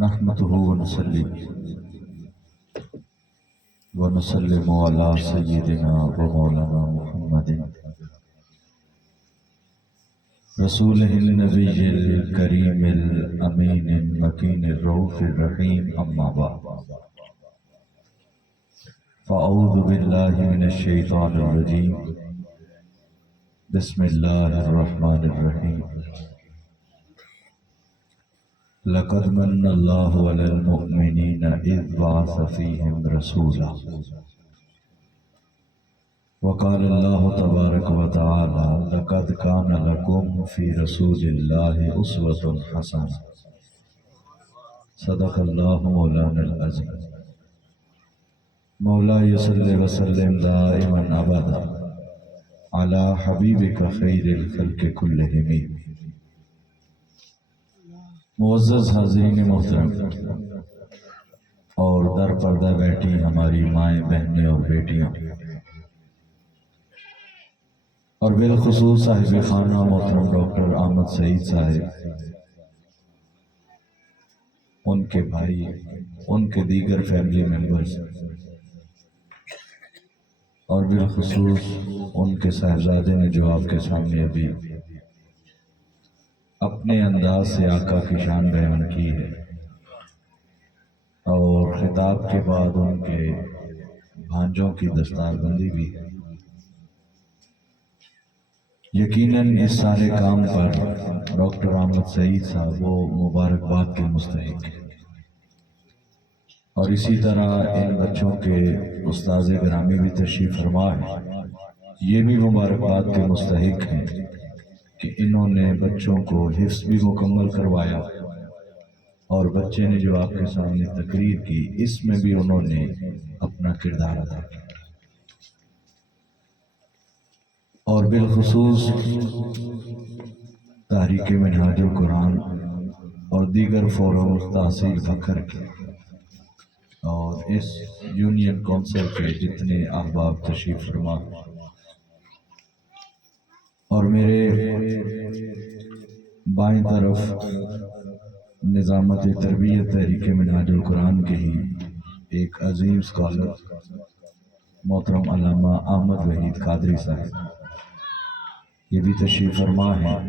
نحمده ونسلم على سيدنا ومولانا محمد رسوله النبي الكريم الأمين المكين الرؤوف الرحيم أما بعد فأعوذ بالله من الشيطان الرجيم بسم الله الرحمن الرحيم لقد من الله على المؤمنين إذ بعث فيهم رسولا وقال الله تبارك وتعالى لقد كان لكم في رسول الله أسوة حسنة صدق الله مولانا العظيم مولاي صل وسلم دائما أبدا على حبيبك خير الخلق كلهم معزز حاضرین محترم اور در پردہ بیٹھی ہماری مائیں بہنیں اور بیٹیاں اور بالخصوص صاحب خانہ محترم ڈاکٹر احمد سعید صاحب، ان کے بھائی، ان کے دیگر فیملی ممبرز اور بالخصوص ان کے صاحبزادے نے جو آپ کے سامنے ابھی اپنے انداز سے آقا کی شان بیان کی ہے اور خطاب کے بعد ان کے بھانجوں کی دستار بندی بھی ہے، یقیناً اس سارے کام پر ڈاکٹر احمد سعید صاحب وہ مبارکباد کے مستحق ہیں اور اسی طرح ان بچوں کے استاذ گرامی بھی تشریف فرما ہیں، یہ بھی مبارکباد کے مستحق ہیں کہ انہوں نے بچوں کو حفظ بھی مکمل کروایا اور بچے نے جو آپ کے سامنے تقریر کی اس میں بھی انہوں نے اپنا کردار ادا کیا اور بالخصوص تحریک منہاج القرآن اور دیگر فورم تحصیل بکر کے اور اس یونین کونسل کے جتنے احباب تشریف فرما اور میرے بائیں طرف نظامت تربیت تحریک منہاج القرآن کے ہی ایک عظیم اسکالر محترم علامہ احمد وحید قادری صاحب، یہ بھی تشریف فرما ہیں،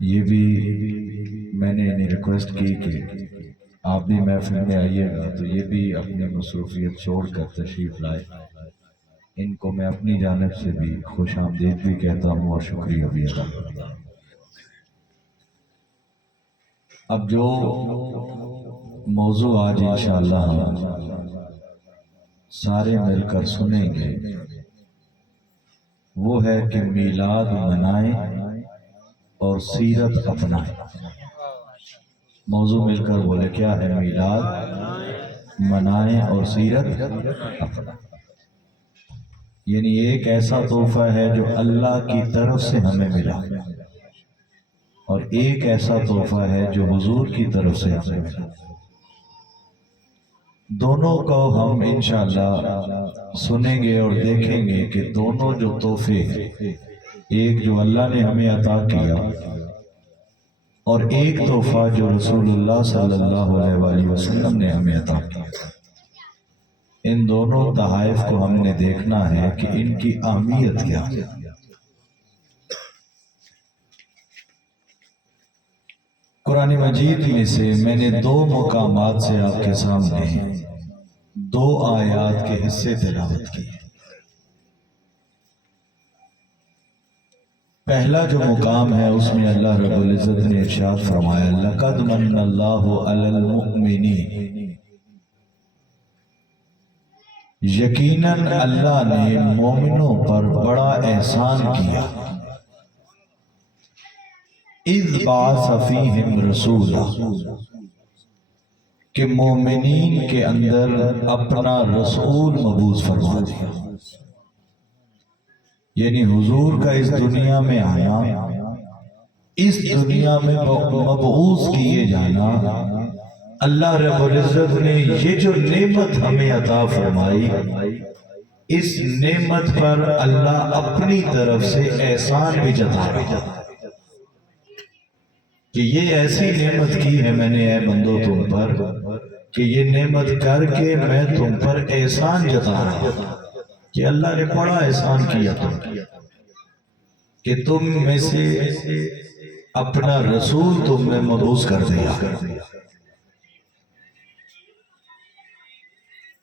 یہ بھی میں نے انہیں ریکویسٹ کی کہ آپ بھی محفل میں آئیے گا تو یہ بھی اپنی مصروفیت چھوڑ کر تشریف لائے، ان کو میں اپنی جانب سے بھی خوش آمدید بھی کہتا ہوں اور شکریہ بھی ادا کرتا ہوں۔ اب جو موضوع آج انشاءاللہ ہم سارے مل کر سنیں گے وہ ہے کہ میلاد منائیں اور سیرت اپنائیں۔ موضوع مل کر بولے کیا ہے؟ میلاد منائیں اور سیرت اپنائیں، یعنی ایک ایسا تحفہ ہے جو اللہ کی طرف سے ہمیں ملا اور ایک ایسا تحفہ ہے جو حضور کی طرف سے ہمیں ملا، دونوں کو ہم انشاءاللہ سنیں گے اور دیکھیں گے کہ دونوں جو تحفے ہیں، ایک جو اللہ نے ہمیں عطا کیا اور ایک تحفہ جو رسول اللہ صلی اللہ علیہ وآلہ وسلم نے ہمیں عطا کیا، ان دونوں تحائف کو ہم نے دیکھنا ہے کہ ان کی اہمیت کیا ہے۔ قرآن مجید میں سے میں نے دو مقامات سے آپ کے سامنے دو آیات کے حصے تلاوت کی۔ پہلا جو مقام ہے اس میں اللہ رب العزت نے ارشاد فرمایا لَقَدْ مَنَّ اللَّهُ عَلَى الْمُؤْمِنِينَ، یقیناً اللہ نے مومنوں پر بڑا احسان کیا، اِذْ بَعَثَ فِيهِمْ رَسُولًا، کہ مومنین کے اندر اپنا رسول مبعوث فرما دیا، یعنی حضور کا اس دنیا میں آنا، اس دنیا میں مبعوث کیے جانا، اللہ رب العزت نے یہ جو نعمت ہمیں عطا فرمائی، اس نعمت پر اللہ اپنی طرف سے احسان بھی جتا رہا ہے۔ کہ یہ ایسی نعمت کی ہے میں نے اے بندو تم پر کہ یہ نعمت کر کے میں تم پر احسان جتا رہا ہوں کہ اللہ نے بڑا احسان کیا تم کہ تم میں سے اپنا رسول تم میں مبعوث کر دیا۔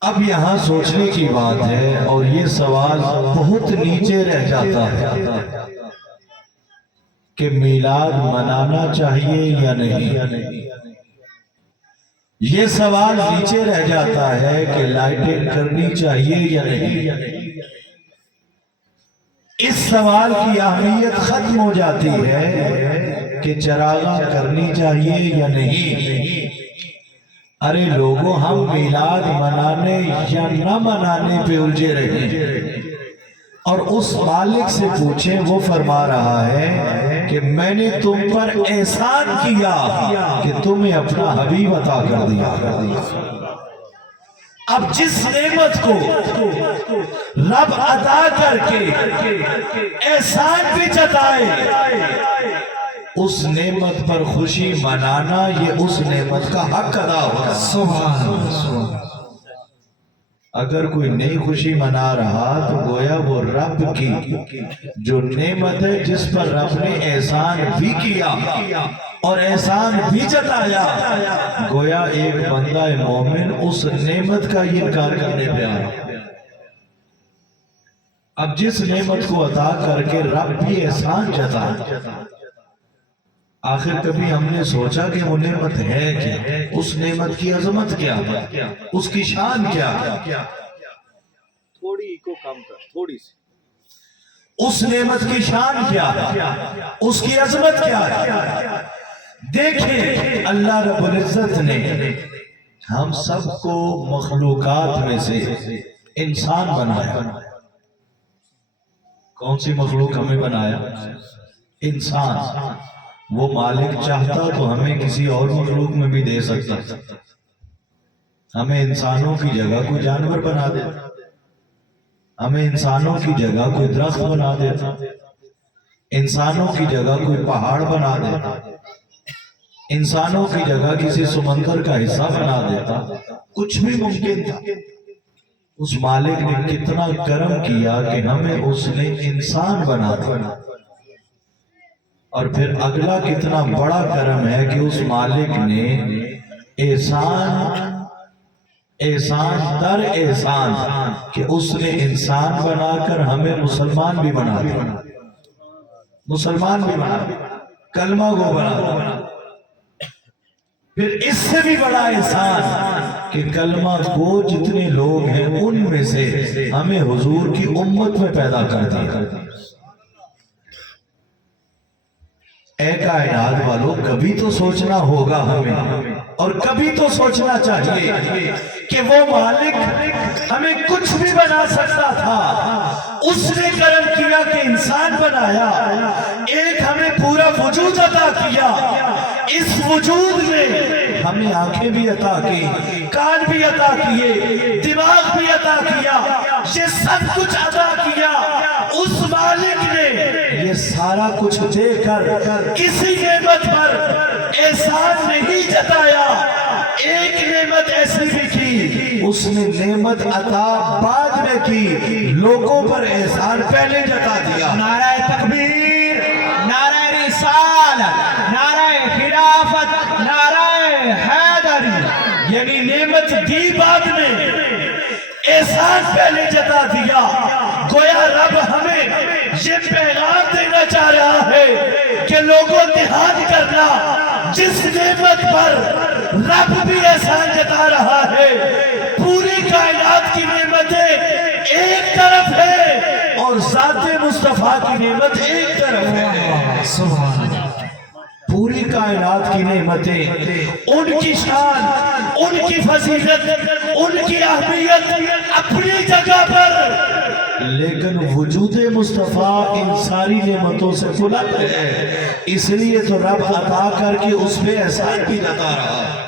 اب یہاں سوچنے کی بات ہے اور یہ سوال بہت نیچے رہ جاتا ہے کہ میلاد منانا چاہیے یا نہیں۔ یہ سوال نیچے رہ جاتا ہے کہ لائٹنگ کرنی چاہیے یا نہیں۔ اس سوال کی اہمیت ختم ہو جاتی ہے کہ چراغاں کرنی چاہیے یا نہیں۔ ارے لوگوں، ہم میلاد منانے یا نہ منانے پہ الجھے رہے اور اس مالک سے پوچھیں، وہ فرما رہا ہے کہ میں نے تم پر احسان کیا کہ تمہیں اپنا حبیب عطا کر دیا۔ اب جس نعمت کو رب عطا کر کے احسان بھی جتائے، اس نعمت پر خوشی منانا یہ اس نعمت کا حق ادا ہوتا ہے۔ سبحان اللہ۔ اگر کوئی نئی خوشی منا رہا تو گویا وہ رب کی جو نعمت ہے جس پر رب نے احسان بھی کیا اور احسان بھی جتایا، گویا ایک بندہ مومن اس نعمت کا انکار کرنے پہ آیا۔ اب جس نعمت کو عطا کر کے رب بھی احسان جتایا، آخر کبھی ہم نے سوچا کہ وہ نعمت ہے کیا، اس نعمت کی عظمت کیا ہے، اس کی شان کیا ہے؟ تھوڑی کو کم کر، تھوڑی سی۔ اس نعمت کی شان کیا ہے، اس کی عظمت کیا ہے؟ دیکھیں اللہ رب العزت نے ہم سب کو مخلوقات میں سے انسان بنایا۔ کون سی مخلوق ہمیں بنایا؟ انسان۔ وہ مالک چاہتا تو ہمیں کسی اور مخلوق میں بھی دے سکتا، ہمیں انسانوں کی جگہ کوئی جانور بنا دیتا، ہمیں انسانوں کی جگہ کوئی درخت بنا دیتا، انسانوں کی جگہ کوئی پہاڑ بنا دیتا، انسانوں کی جگہ کسی سمندر کا حصہ بنا دیتا، کچھ بھی ممکن تھا۔ اس مالک نے کتنا کرم کیا کہ ہمیں اس نے انسان بنا دیا، اور پھر اگلا کتنا بڑا کرم ہے کہ اس مالک نے احسان در احسان کہ اس نے انسان بنا کر ہمیں مسلمان بھی بنا دیا، مسلمان بھی بنا دیا، کلمہ گو بنا دیا۔ پھر اس سے بھی بڑا احسان کہ کلمہ گو جتنے لوگ ہیں ان میں سے ہمیں حضور کی امت میں پیدا کر دیا۔ اے کائنات والو، کبھی تو سوچنا ہوگا ہمیں، اور کبھی تو سوچنا چاہیے کہ وہ مالک ہمیں کچھ بھی بنا سکتا تھا، اس نے کرم کیا کہ انسان بنایا، ایک ہمیں پورا وجود عطا کیا، اس وجود نے ہمیں آنکھیں بھی عطا کی، کان بھی عطا کیے، دماغ بھی عطا کیا، یہ سب کچھ عطا کیا۔ اس مالک نے یہ سارا کچھ دے کر کسی نعمت پر احسان نہیں جتایا۔ ایک نعمت ایسی بھی کی، اس نے نعمت عطا بعد میں کی، لوگوں پر احسان پہلے جتا دیا۔ نعرہ تکبیر، نعرہ رسالت، نعرہ خلافت، نعرہ حیدری، یعنی نعمت دی بعد میں، احسان پہلے جتا دیا۔ گویا رب ہمیں یہ پیغام دینا چاہ رہا ہے کہ لوگوں دھیان کرنا، جس نعمت پر رب بھی احسان جتا رہا ہے، پوری کائنات کی نعمتیں ایک طرف ہے اور ذات مصطفیٰ کی نعمت ایک طرف ہے۔ سبحان اللہ۔ پوری کائنات کی نعمتیں، ان کی شان، ان کی فضیلت، ان کی اہمیت اپنی جگہ پر، لیکن وجود مصطفیٰ ان ساری نعمتوں سے بلند ہے، اس لیے تو رب عطا کر کے اس پہ احسان بھی جتا رہا ہے۔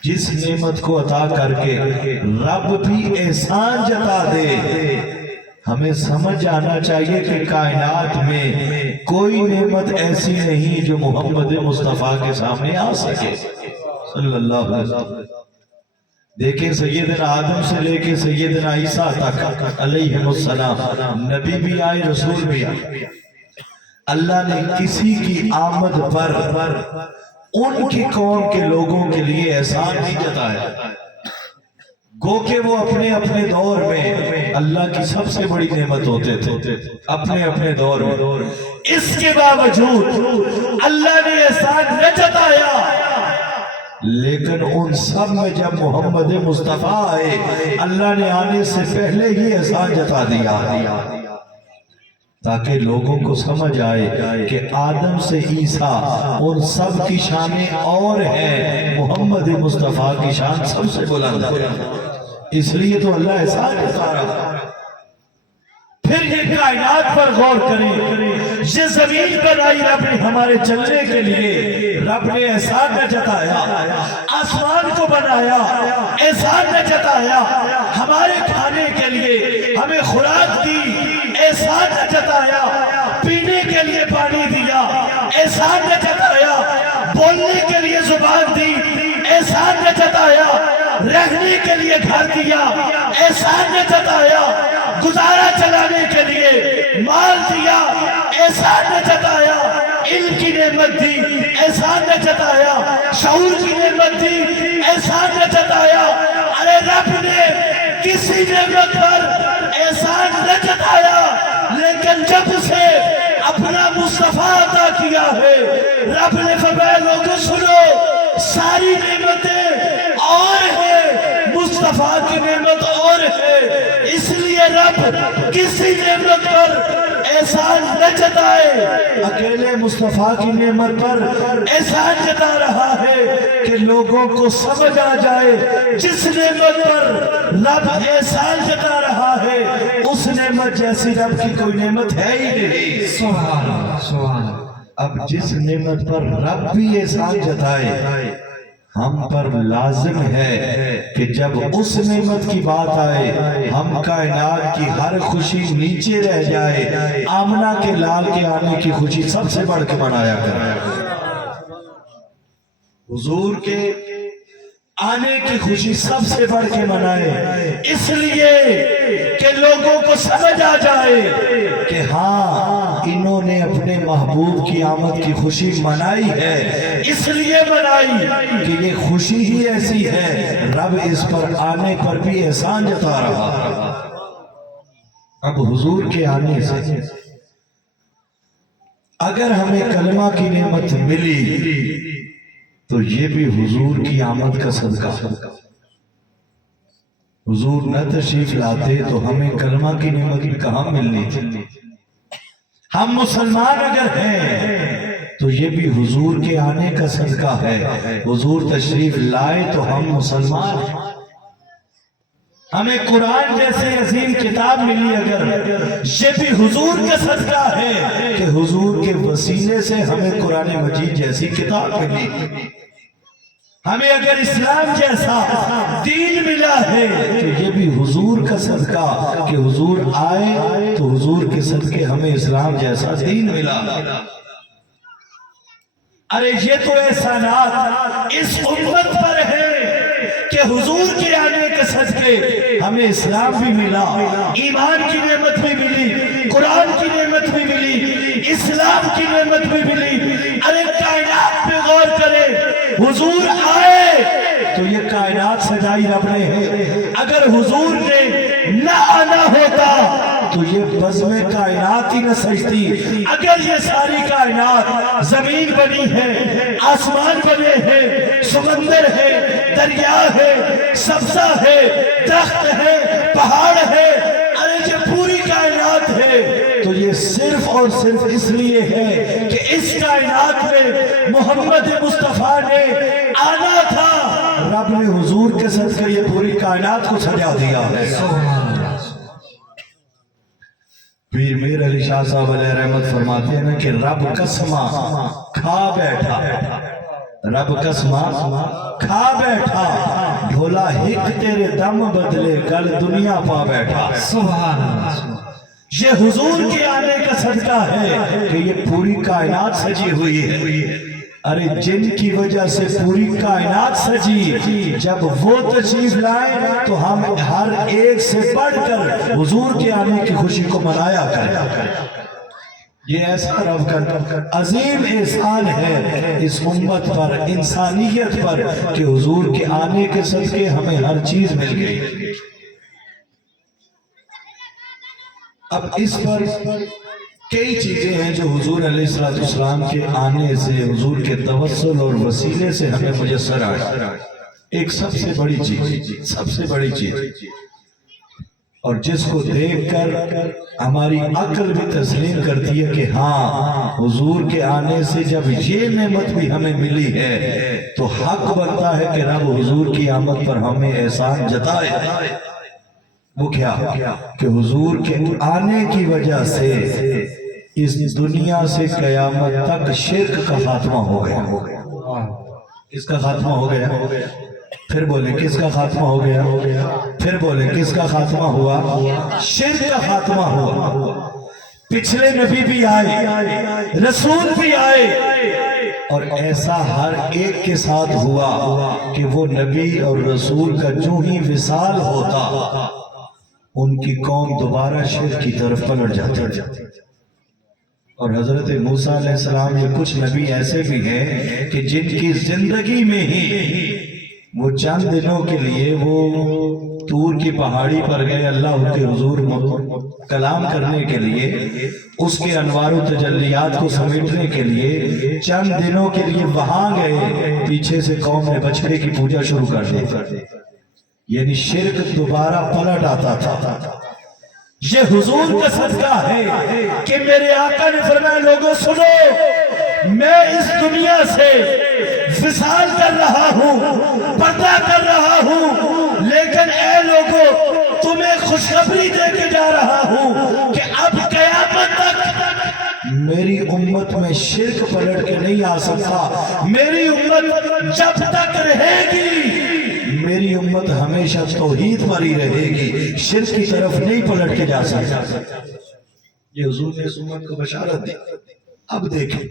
جس نعمت کو عطا کر کے رب بھی احسان جتا دے، ہمیں سمجھ آنا چاہیے کہ کائنات میں کوئی نعمت ایسی نہیں جو محمد مصطفیٰ کے سامنے آ سکے صلی اللہ علیہ وسلم۔ دیکھیں سیدنا آدم سے لے کے سیدنا عیسیٰ تک علیہ السلام، نبی بھی آئے رسول بھی آئے، اللہ نے کسی کی آمد پر ان کی قوم کے لوگوں کے لیے احسان نہیں جتایا، گو کہ وہ اپنے اپنے دور میں اللہ کی سب سے بڑی نعمت ہوتے تھے اپنے اپنے دور میں، اس کے باوجود اللہ نے احسان نہ جتایا، لیکن ان سب میں جب محمد مصطفیٰ آئے اللہ نے آنے سے پہلے ہی احسان جتا دیا تاکہ لوگوں کو سمجھ آئے کہ آدم سے عیسیٰ ان سب کی شانیں اور ہیں، محمد مصطفیٰ کی شان سب سے بلند ہے، اس لیے تو اللہ احسان جتا رہا ہے۔ پھر یہ کائنات پر غور کریں، یہ زمین بنائی رب نے ہمارے چلنے کے لیے، رب نے احسان نہ جتایا، آسمان کو بنایا احسان نہ جتایا، ہمارے کھانے کے لیے ہمیں خوراک دی احسان نہ جتایا، پینے کے لیے پانی دیا احسان نہ جتایا، بولنے کے لیے زبان دی احسان نہ جتایا، رہنے کے لیے گھر دیا احسان نہ جتایا، گزارا چلانے کے لیے مال دیا احسان نہ جتایا، علم کی نعمت دی احسان نہ جتایا، شعور کی نعمت دی احسان نہ جتایا۔ ارے رب نے کسی نعمت پر احسان نہ جتایا، لیکن جب سے اپنا مصطفیٰ عطا کیا ہے رب نے فرمایا لوگوں سنو، ساری نعمتیں اور ہیں، مصطفیٰ کی نعمت اور ہے، اس لیے رب کسی نعمت پر احسان نہ جتائے، اکیلے مصطفیٰ کی نعمت پر احسان جتا رہا ہے کہ لوگوں کو سمجھ آ جائے جس نعمت پر رب احسان جتا رہا ہے اس نعمت جیسی رب کی کوئی نعمت ہے ہی نہیں۔ سبحان اللہ سبحان اللہ۔ اب جس نعمت پر رب بھی احسان جتائے ہم پر لازم ہے کہ جب اس نعمت کی بات آئے ہم کائنات کی ہر خوشی نیچے رہ جائے، آمنہ کے لال کے آنے کی خوشی سب سے بڑھ کے منایا کریں، حضور کے آنے کی خوشی سب سے بڑھ کے منائے، اس لیے کہ لوگوں کو سمجھ آ جائے کہ ہاں انہوں نے اپنے محبوب کی آمد کی خوشی منائی ہے، اس لیے منائی کہ یہ خوشی ہی ایسی ہے، رب اس پر آنے پر بھی احسان جتا رہا۔ اب حضور کے آنے سے اگر ہمیں کلمہ کی نعمت ملی تو یہ بھی حضور کی آمد کا صدقہ، حضور نہ تشریف لاتے تو ہمیں کلمہ کی نعمت بھی کہاں ملنی تھی۔ ہم مسلمان اگر ہیں تو یہ بھی حضور کے آنے کا صدقہ ہے، حضور تشریف لائے تو ہم مسلمان ہیں، ہمیں قرآن جیسے عظیم کتاب ملی اگر یہ بھی حضور کا صدقہ ہے کہ حضور کے وسیلے سے ہمیں قرآن مجید جیسی کتاب ملی، ہمیں اگر اسلام جیسا دین ملا ہے تو یہ بھی حضور کا صدقہ کہ حضور آئے تو حضور کے صدقے ہمیں اسلام جیسا دین ملا۔ ارے یہ تو احسانات اس امت پر ہے کہ حضور کے آنے کے صدقے ہمیں اسلام بھی ملا، ایمان کی نعمت بھی ملی، قرآن کی نعمت بھی ملی، اسلام کی نعمت بھی ملی۔ ارے کائنات پہ غور کرے، حضور آئے تو یہ کائنات سجائی رب نے ہے، اگر حضور نے نہ آنا ہوتا تو یہ بزم کائنات ہی نہ سجتی۔ اگر یہ ساری کائنات زمین بنی ہے، آسمان بنے ہیں، سمندر ہے، دریا ہے، سبزہ ہے، درخت ہے، پہاڑ ہے، ارے یہ پوری کائنات ہے تو یہ صرف اور صرف اس لیے ہے کہ اس کائنات میں محمد مصطفیٰ نے آنا تھا، رب نے حضور کے صدقے یہ پوری کائنات کو سجا دیا ہے۔ پیر میر علی شاہ صاحب علیہ رحمت فرماتے ہیں نا کہ رب قسمہ کھا بیٹھا، رب قسمہ کھا بیٹھا، ڈھولا ہک تیرے دم بدلے کل دنیا پا بیٹھا۔ سبحان اللہ۔ یہ حضور کے آنے کا صدقہ ہے کہ یہ پوری کائنات سجی ہوئی ہے۔ ارے جن کی وجہ سے پوری کائنات سجی، جب وہ تشریف لائے تو ہم ہر ایک سے بڑھ کر حضور کے آنے کی خوشی کو منایا کریں۔ یہ ایسا رب کا عظیم احسان ہے اس امت پر، انسانیت پر، کہ حضور کے آنے کے صدقے ہمیں ہر چیز مل گئی۔ اب اس پر کئی چیزیں ہیں جو حضور علیہ السلام کے آنے سے، حضور کے توسل اور وسیلے سے ہمیں میسر آئی۔ ایک سب سے بڑی چیز اور جس کو دیکھ کر ہماری عقل بھی تسلیم کرتی ہے کہ ہاں، حضور کے آنے سے جب یہ نعمت بھی ہمیں ملی ہے تو حق بنتا ہے کہ رب حضور کی آمد پر ہمیں احسان جتائے۔ وہ کیا کہ حضور کے آنے کی وجہ سے اس دنیا سے قیامت تک شرک کا خاتمہ ہو گیا۔ کس کا خاتمہ ہو گیا؟ پھر بولے کس کا خاتمہ ہو گیا؟ پھر بولے کس کا خاتمہ ہوا؟ شرک کا خاتمہ ہوا۔ پچھلے نبی بھی آئے، رسول بھی آئے، اور ایسا ہر ایک کے ساتھ ہوا کہ وہ نبی اور رسول کا جو ہی وصال ہوتا ان کی قوم دوبارہ شرک کی طرف پلٹ جاتی۔ اور حضرت موسیٰ علیہ السلام یہ کچھ نبی ایسے بھی ہیں کہ جن کی زندگی میں ہی وہ چند دنوں کے لیے وہ طور کی پہاڑی پر گئے اللہ کے حضور کلام کرنے کے لیے، اس کے انوار و تجلیات کو سمیٹنے کے لیے چند دنوں کے لیے وہاں گئے، پیچھے سے قوم نے بچڑے کی پوجا شروع کر دی، یعنی شرک دوبارہ پلٹ آتا تھا۔ یہ حضور کا صدقہ ہے کہ میرے آقا نے فرمایا لوگوں سنو، میں اس دنیا سے وصال کر رہا ہوں، پردہ کر رہا ہوں، لیکن اے لوگوں تمہیں خوشخبری دے کے جا رہا ہوں کہ اب قیامت تک میری امت میں شرک پلٹ کے نہیں آ سکتا۔ میری امت جب تک رہے گی، میری امت ہمیشہ توحید پر ہی رہے گی، شرک کی طرف نہیں پلٹ کے جا سکتا۔ یہ حضور نے اس امت کو بشارت دی۔ اب دیکھیں،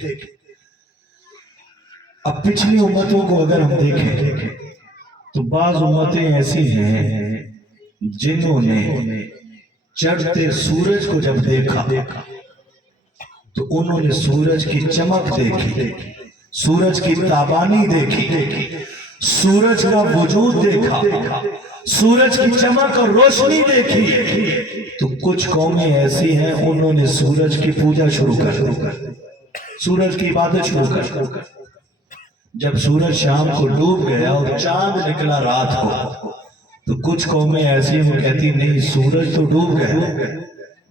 اب پچھلی امتوں کو اگر ہم دیکھیں تو بعض امتیں ایسی ہیں جنہوں نے چڑھتے سورج کو جب دیکھا تو انہوں نے سورج کی چمک دیکھی، سورج کی تابانی دیکھی، سورج کا وجود دیکھا، سورج کی چمک اور روشنی دیکھی۔ تو کچھ قومیں ایسی ہیں انہوں نے سورج کی پوجا شروع کر دی، سورج کی عبادت شروع کر دی۔ جب سورج شام کو ڈوب گیا اور چاند نکلا رات کو تو کچھ قومیں ایسی ہیں کہتی نہیں، سورج تو ڈوب گیا،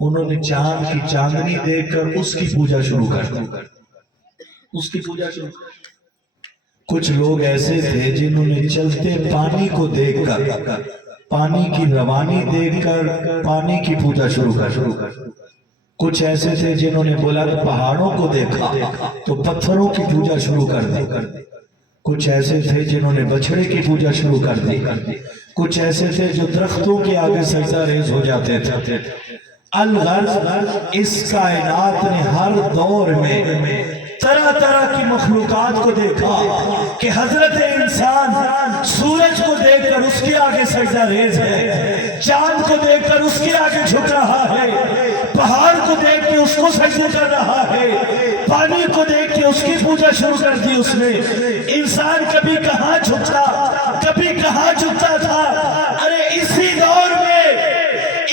انہوں نے چاند کی چاندنی دیکھ کر اس کی پوجا شروع کر دی، اس کی پوجا شروع کر دی۔ کچھ لوگ ایسے تھے جنہوں نے چلتے پانی کو دیکھ کر، پانی کی روانی دیکھ کر پانی کی پوجا شروع کر دی۔ کچھ ایسے تھے جنہوں نے بلند پہاڑوں کو دیکھا تو پتھروں کی پوجا شروع کر دی۔ کچھ ایسے تھے جنہوں نے بچڑے کی پوجا شروع کر دی۔ کچھ ایسے تھے جو درختوں کے آگے سجدہ ریز ہو جاتے تھے۔ الغرض اس کائنات نے ہر دور میں طرح طرح کی مخلوقات کو دیکھا کہ حضرت انسان سورج کو دیکھ کر اس کے آگے سجدہ ریز ہے، چاند کو دیکھ کر اس کے آگے جھک رہا ہے، پہاڑ کو دیکھ کے اس کو سجدہ کر رہا ہے، پانی کو دیکھ کے اس کی پوجا شروع کر دی اس نے۔ انسان کبھی کہاں جھکتا، کبھی کہاں جھکتا تھا۔ ارے اسی دور میں،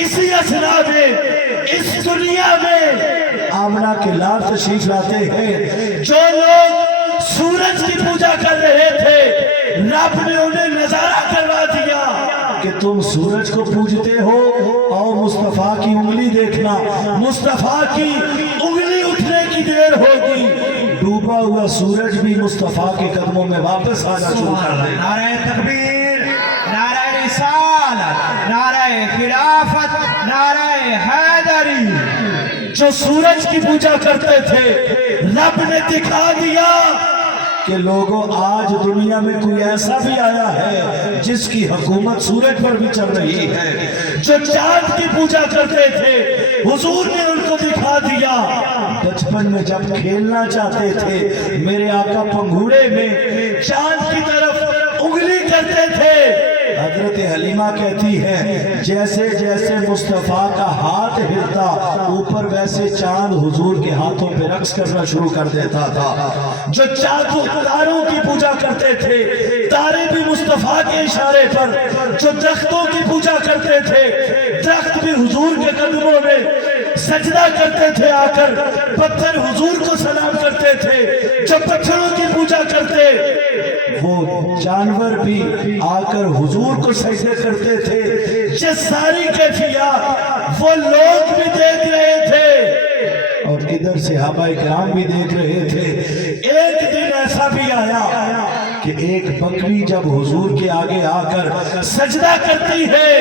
اسی اسنا میں، اس دنیا میں آمنہ کے لال تشریف لاتے ہیں۔ جو لوگ سورج کی پوجا کر رہے تھے رب نے انہیں نظارہ کروا دیا کہ تم سورج کو پوجتے ہو، اور مصطفیٰ کی انگلی دیکھنا، مصطفیٰ کی انگلی اٹھنے کی دیر ہوگی، ڈوبا ہوا سورج بھی مصطفیٰ کے قدموں میں واپس آنا شروع کر دے۔ نعرہ تکبیر، نعرہ رسالت، نعرہ خلافت، نعرہ حیدری۔ جو سورج کی پوجا کرتے تھے رب نے دکھا دیا کہ لوگوں آج دنیا میں کوئی ایسا بھی آیا ہے جس کی حکومت سورج پر بھی چل رہی ہے، جو چاند کی پوجا کرتے تھے حضور نے ان کو دکھا دیا۔ بچپن میں جب کھیلنا چاہتے تھے میرے آقا پنگھوڑے میں چاند کی طرف انگلی کرتے تھے۔ حضرت حلیمہ کہتی ہے جیسے جیسے مصطفیٰ کا ہاتھ ہلتا اوپر ویسے چاند حضور کے ہاتھوں پہ رقص کرنا شروع کر دیتا تھا۔ جو چاند تاروں کی پوجا کرتے تھے تارے بھی مصطفیٰ کے اشارے پر، جو درختوں کی پوجا کرتے تھے درخت بھی حضور کے قدموں میں سجدہ کرتے تھے، آ کر پتھر حضور کو سلام کرتے تھے۔ جو پتھروں کی پوجا کرتے وہ جانور بھی آ کر حضور کو سجدے کرتے تھے۔ یہ ساری کیفیات وہ لوگ بھی دیکھ رہے تھے اور ادھر صحابہ کرام بھی دیکھ رہے تھے۔ ایک دن ایسا بھی آیا کہ ایک بکری جب حضور کے آگے آ کر سجدہ کرتی ہے،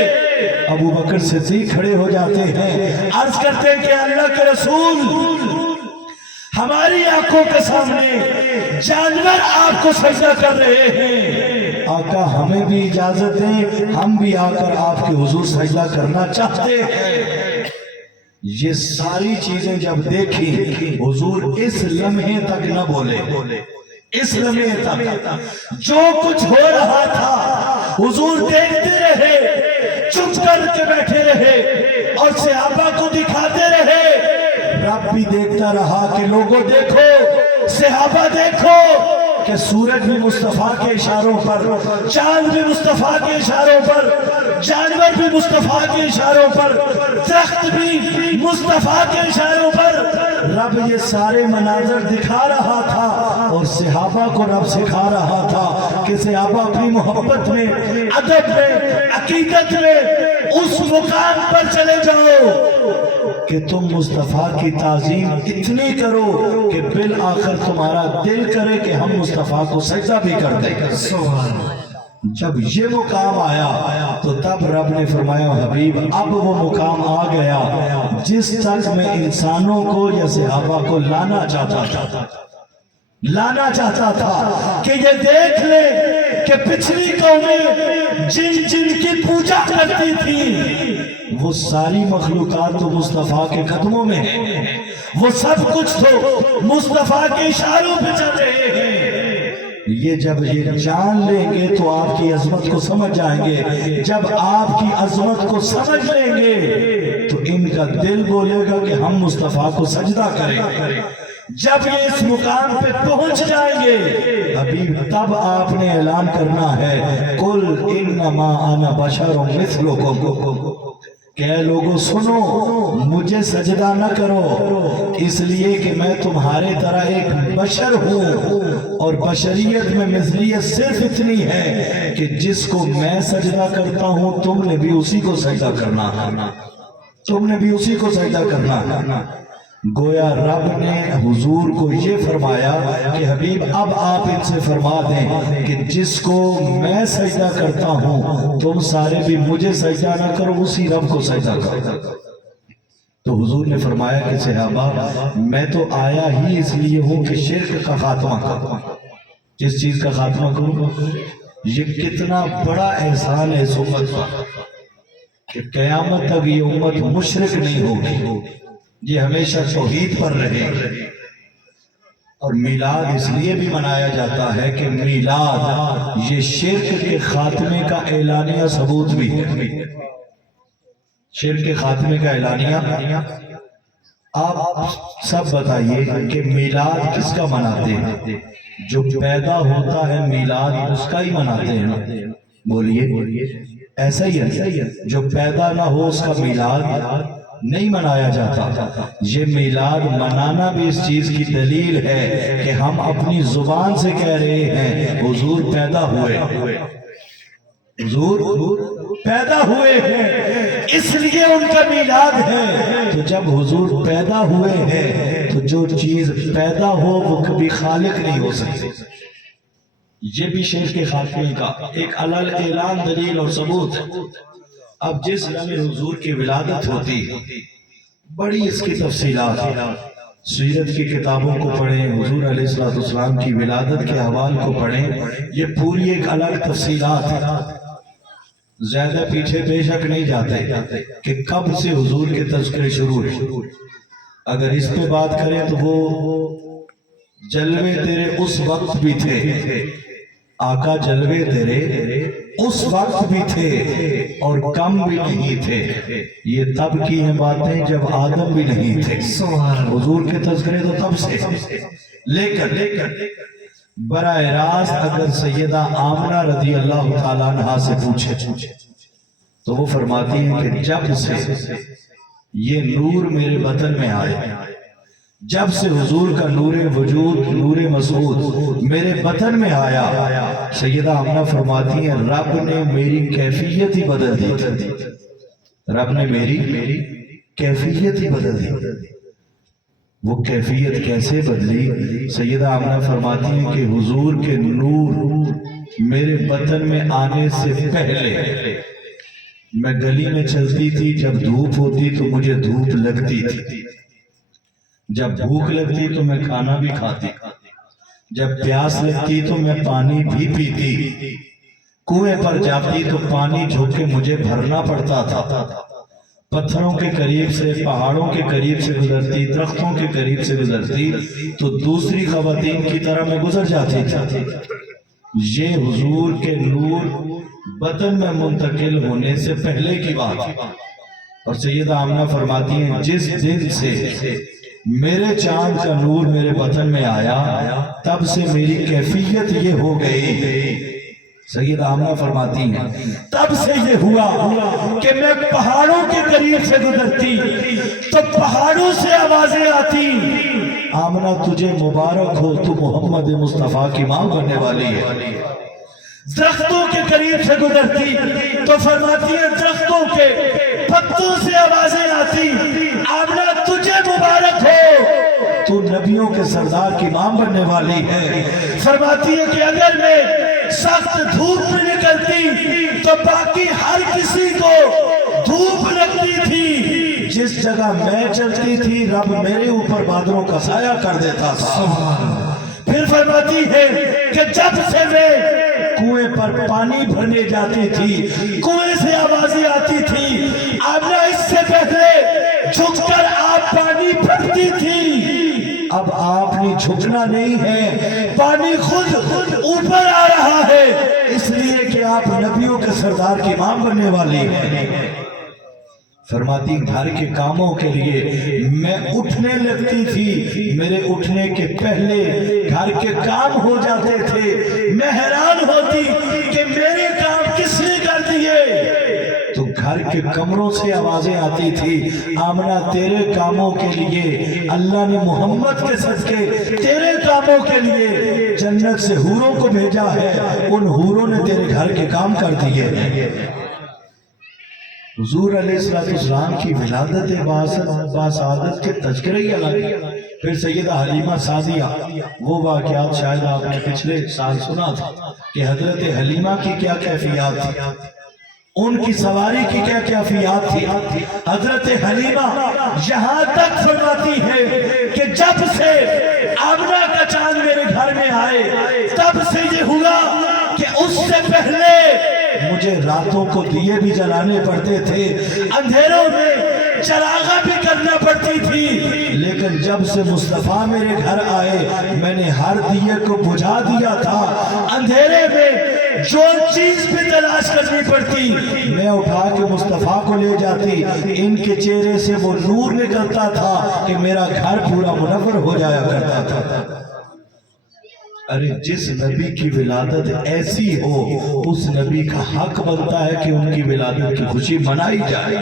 ابو بکر صدیق کھڑے ہو جاتے ہیں، عرض کرتے ہیں کہ اللہ کے رسول ہماری آنکھوں کے سامنے جانور آپ کو سجدہ کر رہے ہیں، آقا ہمیں بھی اجازت دیں ہم بھی آ کر آپ کے حضور سجدہ کرنا چاہتے ہیں۔ یہ ساری چیزیں جب دیکھی حضور اس لمحے تک نہ بولے، اس لمحے تک جو کچھ ہو رہا تھا حضور دیکھتے رہے، چپ کر کے بیٹھے رہے اور صحابہ کو دکھاتے رہے۔ رب بھی دیکھتا رہا کہ لوگوں دیکھو، صحابہ دیکھو کہ سورج بھی مصطفیٰ کے اشاروں پر، چاند بھی مصطفیٰ کے اشاروں پر، جانور بھی مصطفیٰ کے اشاروں پر، درخت بھی مصطفیٰ کے اشاروں پر۔ رب یہ سارے مناظر دکھا رہا تھا اور صحابہ کو رب سکھا رہا تھا کہ صحابہ اپنی محبت میں، ادب میں، عقیدت میں اس مقام پر چلے جاؤ کہ تم مصطفیٰ کی تعظیم اتنی کرو کہ بالآخر تمہارا دل کرے کہ ہم مصطفیٰ کو سجدہ بھی کر دیں۔ جب یہ مقام آیا تو تب رب نے فرمایا حبیب اب وہ مقام آ گیا جس تک میں انسانوں کو یا صحابہ کو لانا چاہتا تھا کہ یہ دیکھ لے کہ پچھلی قومیں جن جن کی پوجا کرتی تھی وہ ساری مخلوقات تو مصطفیٰ کے قدموں میں ہیں، وہ سب کچھ تو مصطفیٰ کے اشاروں پہ چل رہے ہیں۔ یہ جب یہ جان لیں گے تو آپ کی عظمت کو سمجھ جائیں گے، جب آپ کی عظمت کو سمجھ لیں گے تو ان کا دل بولے گا کہ ہم مصطفیٰ کو سجدہ کریں۔ جب یہ اس مقام پہ پہنچ جائیں گے حبیب تب آپ نے اعلان کرنا ہے قل انما انا بشر مثلکم، کہ اے لوگوں سنو مجھے سجدہ نہ کرو اس لیے کہ میں تمہارے طرح ایک بشر ہوں، اور بشریت میں مثلیت صرف اتنی ہے کہ جس کو میں سجدہ کرتا ہوں تم نے بھی اسی کو سجدہ کرنا ہے، تم نے بھی اسی کو سجدہ کرنا ہے۔ گویا رب نے حضور کو یہ فرمایا کہ حبیب اب آپ ان سے فرما دیں کہ جس کو میں سجدہ کرتا ہوں تم سارے بھی مجھے سجدہ نہ کرو اسی رب کو سجدہ کرو۔ تو حضور نے فرمایا کہ صحابہ میں تو آیا ہی اس لیے ہوں کہ شرک کا خاتمہ کروں، جس چیز کا خاتمہ کروں۔ یہ کتنا بڑا احسان ہے اس امت کا کہ قیامت تک یہ امت مشرک نہیں ہوگی، یہ ہمیشہ توحید پر رہے۔ اور میلاد اس لیے بھی منایا جاتا ہے کہ میلاد یہ شرک کے خاتمے کا اعلانیہ ثبوت بھی ہے، شرک کے خاتمے کا اعلانیہ۔ آپ سب بتائیے کہ میلاد کس کا مناتے ہیں؟ جو پیدا ہوتا ہے میلاد اس کا ہی مناتے ہیں، بولیے ایسا ہی ہے؟ جو پیدا نہ ہو اس کا میلاد نہیں منایا جاتا۔ یہ میلاد منانا بھی اس چیز کی دلیل ہے کہ ہم اپنی زبان سے کہہ رہے ہیں حضور پیدا ہوئے، حضور پیدا ہوئے ہیں اس لیے ان کا میلاد ہے۔ تو جب حضور پیدا ہوئے ہیں تو جو چیز پیدا ہو وہ کبھی خالق نہیں ہو سکتی۔ یہ بھی شرک کے خاتمے کا ایک علل اعلان دلیل اور ثبوت ہے۔ اب جس لمحے حضور کی ولادت ہوتی بڑی اس کی تفصیلات، سیرت کی کتابوں کو پڑھیں، حضور علیہ السلام کی ولادت کے حوال کو پڑھیں، یہ پوری ایک الگ تفصیلات ہے۔ زیادہ پیچھے بے شک نہیں جاتے کہ کب سے حضور کے تذکرے شروع ہوئے۔ اگر اس پہ بات کریں تو وہ جلوے تیرے اس وقت بھی تھے، آقا جلوے تیرے اس وقت بھی تھے اور کم بھی نہیں تھے۔ یہ تب کی ہیں باتیں جب آدم بھی نہیں تھے۔ حضور کے تذکرے تو تب سے، لیکن براہ راست اگر سیدہ آمنہ رضی اللہ تعالیٰ عنہا سے پوچھے تو وہ فرماتی ہیں کہ جب سے یہ نور میرے بطن میں آئے، جب سے حضور کا نور وجود، نور مسعود میرے بطن میں آیا، سیدہ آمنہ فرماتی ہیں رب نے میری کیفیت ہی بدل دی تھی۔ رب نے میری کیفیت ہی بدل دی۔ وہ کیفیت کیسے بدلی؟ سیدہ آمنہ فرماتی ہیں کہ حضور کے نور میرے بطن میں آنے سے پہلے میں گلی میں چلتی تھی، جب دھوپ ہوتی تو مجھے دھوپ لگتی تھی، جب بھوک لگتی تو میں کھانا بھی کھاتی، جب پیاس لگتی تو میں پانی بھی پیتی، کنویں پر جاتی تو پانی جھوک کے مجھے بھرنا پڑتا تھا، پتھروں کے قریب سے، پہاڑوں کے قریب سے گزرتی، درختوں کے قریب سے گزرتی تو دوسری خواتین کی طرح میں گزر جاتی تھی۔ یہ حضور کے نور بطن میں منتقل ہونے سے پہلے کی بات ہے۔ اور سیدہ آمنہ فرماتی ہیں جس دن سے میرے چاند کا نور میرے بطن میں آیا، تب سے میری کیفیت یہ ہو گئی۔ سیدہ آمنہ فرماتی ہیں تب سے یہ ہوا کہ میں پہاڑوں کے قریب سے گزرتی تو پہاڑوں سے آوازیں آتی، آمنہ تجھے مبارک ہو، تو محمد مصطفیٰ کی ماں بننے والی ہے۔ درختوں کے قریب سے گزرتی تو فرماتی ہے درختوں کے پتوں سے آوازیں آتی، آمنہ تجھے مبارک ہو، تو نبیوں کے سردار کی ماں بننے والی ہے۔ فرماتی ہے کہ اگر میں سخت دھوپ میں نکلتی تو باقی ہر کسی کو دھوپ لگتی تھی، جس جگہ میں چلتی تھی رب میرے اوپر بادلوں کا سایہ کر دیتا تھا۔ پھر فرماتی ہے کہ جب سے میں کنویں پر پانی بھرنے جاتی تھی، کنویں سے آوازیں آتی تھی، آمنہ اس سے پہلے جھک کر آپ پانی بھرتی تھی، اب آپ نے جھکنا نہیں ہے، پانی خود اوپر آ رہا ہے، اس لیے کہ آپ نبیوں کے سردار کی ماں بننے والی ہیں۔ فرماتی گھر کے کاموں کے لیے میں اٹھنے لگتی تھی، میرے اٹھنے کے پہلے گھر کے کام ہو جاتے تھے، میں حیران ہوتی کہ میرے کام کس نے کر دیے، تو گھر کے کمروں سے آوازیں آتی تھی، آمنہ تیرے کاموں کے لیے اللہ نے محمد کے صدقے تیرے کاموں کے لیے جنت سے حوروں کو بھیجا ہے، ان حوروں نے تیرے گھر کے کام کر دیے۔ حضور علیہ السلام کی ولادت باسعادت کے تذکرے ہی الگ۔ پھر سیدہ حلیمہ سعدیہ، وہ واقعات شاید آپ نے پچھلے سال سنا تھا کہ حضرت حلیمہ کی کیا کیفیات تھی، ان کی سواری کی کیا کیفیات تھی۔ حضرت حلیمہ یہاں تک فرماتی ہے کہ جب سے آمنہ کا چاند میرے گھر میں آئے، تب سے یہ ہوا کہ اس سے پہلے مجھے راتوں کو دیے بھی جلانے پڑتے تھے، اندھیروں میں چراغاں بھی کرنا پڑتی تھی، لیکن جب سے مصطفیٰ میرے گھر آئے میں نے ہر دیے کو بجھا دیا تھا، اندھیرے میں جو چیز بھی تلاش کرنی پڑتی میں اٹھا کے مصطفیٰ کو لے جاتی، ان کے چہرے سے وہ نور نکلتا تھا کہ میرا گھر پورا منور ہو جایا کرتا تھا۔ ارے جس نبی کی ولادت ایسی ہو، اس نبی کا حق بنتا ہے کہ ان کی ولادت کی خوشی منائی جائے۔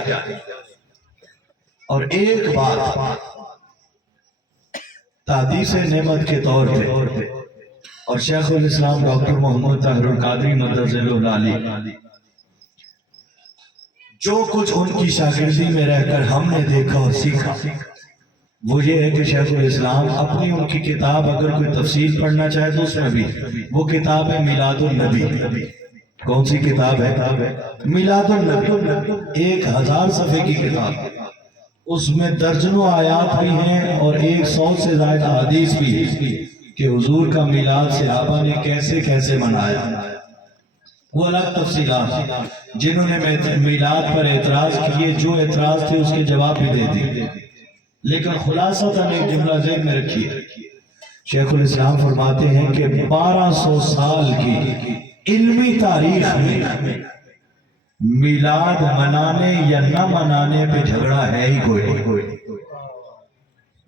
اور ایک بات تحدیث نعمت کے طور پہ، اور شیخ الاسلام ڈاکٹر محمد طاہر القادری مدرج العالی جو کچھ ان کی شاگردی میں رہ کر ہم نے دیکھا اور سیکھا، وہ یہ ہے کہ شیخ الاسلام اپنی ان کی کتاب اگر کوئی تفصیل پڑھنا چاہے تو اس میں بھی وہ کتاب ہے میلاد النبی۔ کون سی کتاب ہے؟ میلاد النبی، 1000 صفحے کی کتاب۔ اس میں درجنوں آیات بھی ہیں اور 100 سے زائد حدیث بھی کہ حضور کا میلاد صحابہ نے کیسے کیسے منایا. وہ الگ تفصیلات جنہوں نے میلاد پر اعتراض کیے، جو اعتراض تھے اس کے جواب بھی دے دی، لیکن خلاصتاً ایک جملہ ذہن میں رکھیے. شیخ الاسلام فرماتے ہیں کہ 1200 سال کی علمی تاریخ میں میلاد منانے یا نہ منانے پہ جھگڑا ہے ہی کوئی نہیں.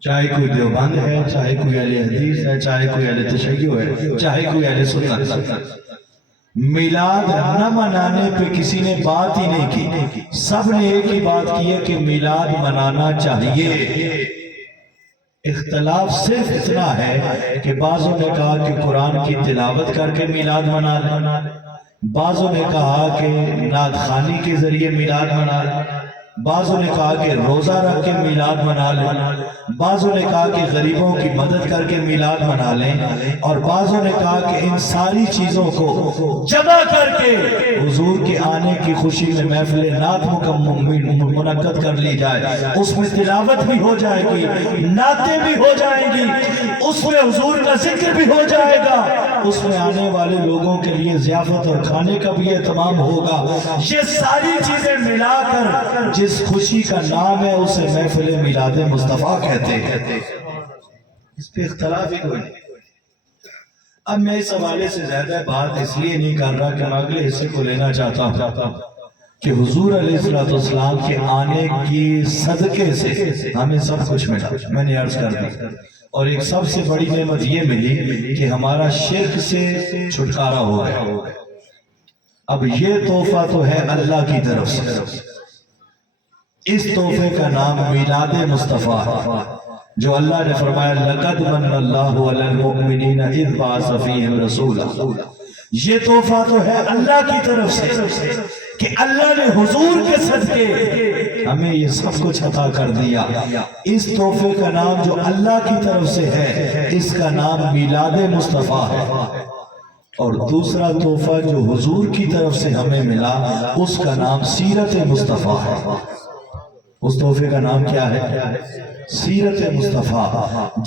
چاہے کوئی دیوبند ہے، چاہے کوئی اہل حدیث ہے، چاہے کوئی اہل تشیع ہے، چاہے کوئی اہل سنت، میلاد نہ منانے پہ کسی نے بات ہی نہیں کی. سب نے ایک ہی بات کی ہے کہ میلاد منانا چاہیے. اختلاف صرف اتنا ہے کہ بعضوں نے کہا کہ قرآن کی تلاوت کر کے میلاد منا لیں، بعضوں نے کہا کہ نعت خوانی کے ذریعے میلاد منا لیں، بعضوں نے کہا کہ روزہ رکھ کے میلاد منا لیں، بعضوں نے کہا کہ غریبوں کی مدد کر کے میلاد منا لیں، اور بعضوں نے کہا کہ ان ساری چیزوں کو جمع کر کے حضور کے آنے کی خوشی میں محفل نعت منعقد کر لی جائے. اس میں تلاوت بھی ہو جائے گی، نعتیں بھی ہو جائیں گی، اس میں حضور کا ذکر بھی ہو جائے گا، اس میں آنے والے لوگوں کے لیے ضیافت اور کھانے کا بھی اہتمام ہوگا. یہ ساری چیزیں ملا کر جس خوشی کا نام ہے اسے محفل میلاد مصطفیٰ کہتے ہیں. اس پہ اختلاف ہی کوئی نہیں. اب میں اس حوالے سے زیادہ بات اس لیے نہیں کر رہا کہ میں اگلے حصے کو لینا چاہتا ہوں کہ حضور علیہ السلام کے آنے کی صدقے سے ہمیں سب کچھ ملا. میں نے عرض کر دی، اور ایک سب سے بڑی نعمت یہ ملی کہ ہمارا شرک سے چھٹکارا ہو گیا. اب یہ تحفہ تو ہے اللہ کی طرف سے. اس تحفے کا نام میلاد مصطفیٰ ہے، جو اللہ نے فرمایا لَقَدْ مَنَّ اللَّهُ عَلَى الْمُؤْمِنِينَ إِذْ بَعَثَ فِيهِمْ رَسُولًا. یہ تحفہ تو ہے اللہ کی طرف سے کہ اللہ نے حضور کے صدقے ہمیں یہ سب کچھ عطا کر دیا. اس تحفے کا نام جو اللہ کی طرف سے ہے، اس کا نام میلاد مصطفیٰ ہے. اور دوسرا تحفہ جو حضور کی طرف سے ہمیں ملا، اس کا نام سیرت مصطفیٰ ہے. اس تحفے کا نام کیا ہے؟ سیرت مصطفیٰ،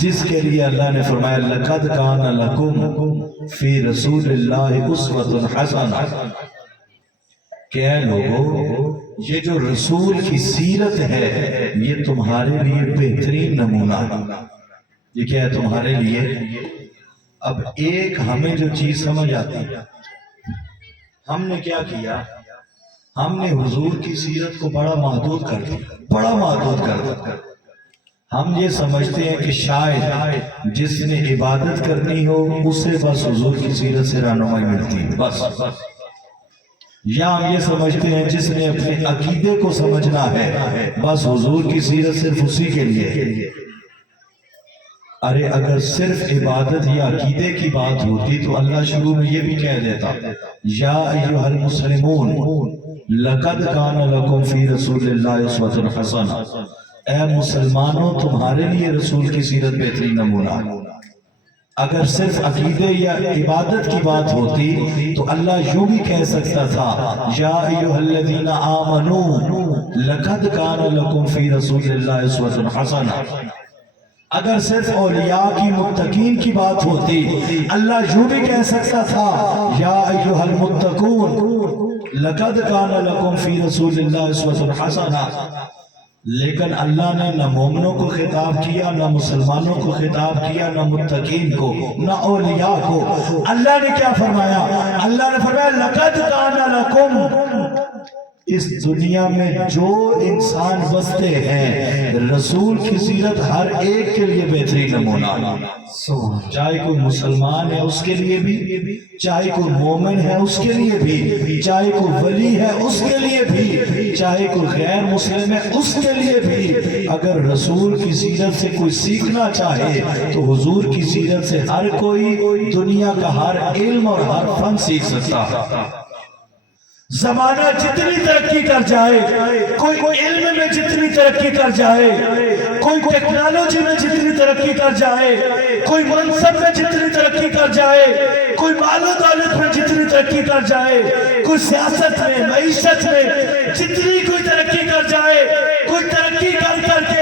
جس کے لیے اللہ نے فرمایا لَقَدْ كَانَ لَكُمْ فِي رَسُولِ اللَّهِ أُسْوَةٌ حَسَنَةٌ. کہ اے لوگو، یہ جو رسول کی سیرت ہے یہ تمہارے لیے بہترین نمونہ ہے. یہ کیا ہے تمہارے لیے؟ اب ایک ہمیں جو چیز سمجھ آتی ہے، ہم نے کیا کیا؟ ہم نے حضور کی سیرت کو بڑا محدود کر دیا، بڑا محدود کر دیا. ہم یہ سمجھتے ہیں کہ شاید جس نے عبادت کرنی ہو اسے بس حضور کی سیرت سے رہنمائی ملتی ہے بس. یا ہم یہ سمجھتے ہیں جس نے اپنے عقیدے کو سمجھنا ہے بس حضور کی سیرت صرف اسی کے لیے. ارے اگر صرف عبادت یا عقیدے کی بات ہوتی تو اللہ شروع میں یہ بھی کہہ دیتا یا ایھا المسلمون لقد کان لکم فی رسول اللہ اسوۃ حسنہ. اے مسلمانوں، تمہارے لیے رسول کی سیرت بہترین نمونہ ہے. اگر صرف عقیدے یا عبادت کی بات ہوتی تو اللہ یوں بھی کہہ سکتا تھا یا ایھا الذین آمنوا لقد کان لکم فی رسول اللہ اسوۃ حسنہ. اگر صرف اولیاء کی متقین کی بات ہوتی اللہ یوں بھی کہہ سکتا تھا یا ایھا المتقون لقد کان لکم فی رسول اللہ اسوۃ حسنہ. لیکن اللہ نے نہ مومنوں کو خطاب کیا، نہ مسلمانوں کو خطاب کیا، نہ متقین کو، نہ اولیاء کو. اللہ نے کیا فرمایا؟ اللہ نے فرمایا لقد کان لکم. اس دنیا میں جو انسان بستے ہیں رسول کی سیرت ہر ایک کے لیے بہترین نمونہ ہے. چاہے کوئی مسلمان ہے اس کے لیے بھی، چاہے کوئی مومن ہے اس کے لیے بھی، چاہے کوئی ولی ہے اس کے لیے بھی، چاہے کوئی غیر مسلم ہے اس کے لیے بھی. اگر رسول کی سیرت سے کوئی سیکھنا چاہے تو حضور کی سیرت سے ہر کوئی دنیا کا ہر علم اور ہر فن سیکھ سکتا ہے. زمانہ جتنی ترقی کر جائے، کوئی علم میں جتنی ترقی کر جائے، کوئی ٹیکنالوجی میں جتنی ترقی کر جائے، کوئی منصب میں جتنی ترقی کر جائے، کوئی مال و دولت میں جتنی ترقی کر جائے، کوئی سیاست میں، معیشت میں جتنی کوئی ترقی کر جائے، کوئی ترقی کر کے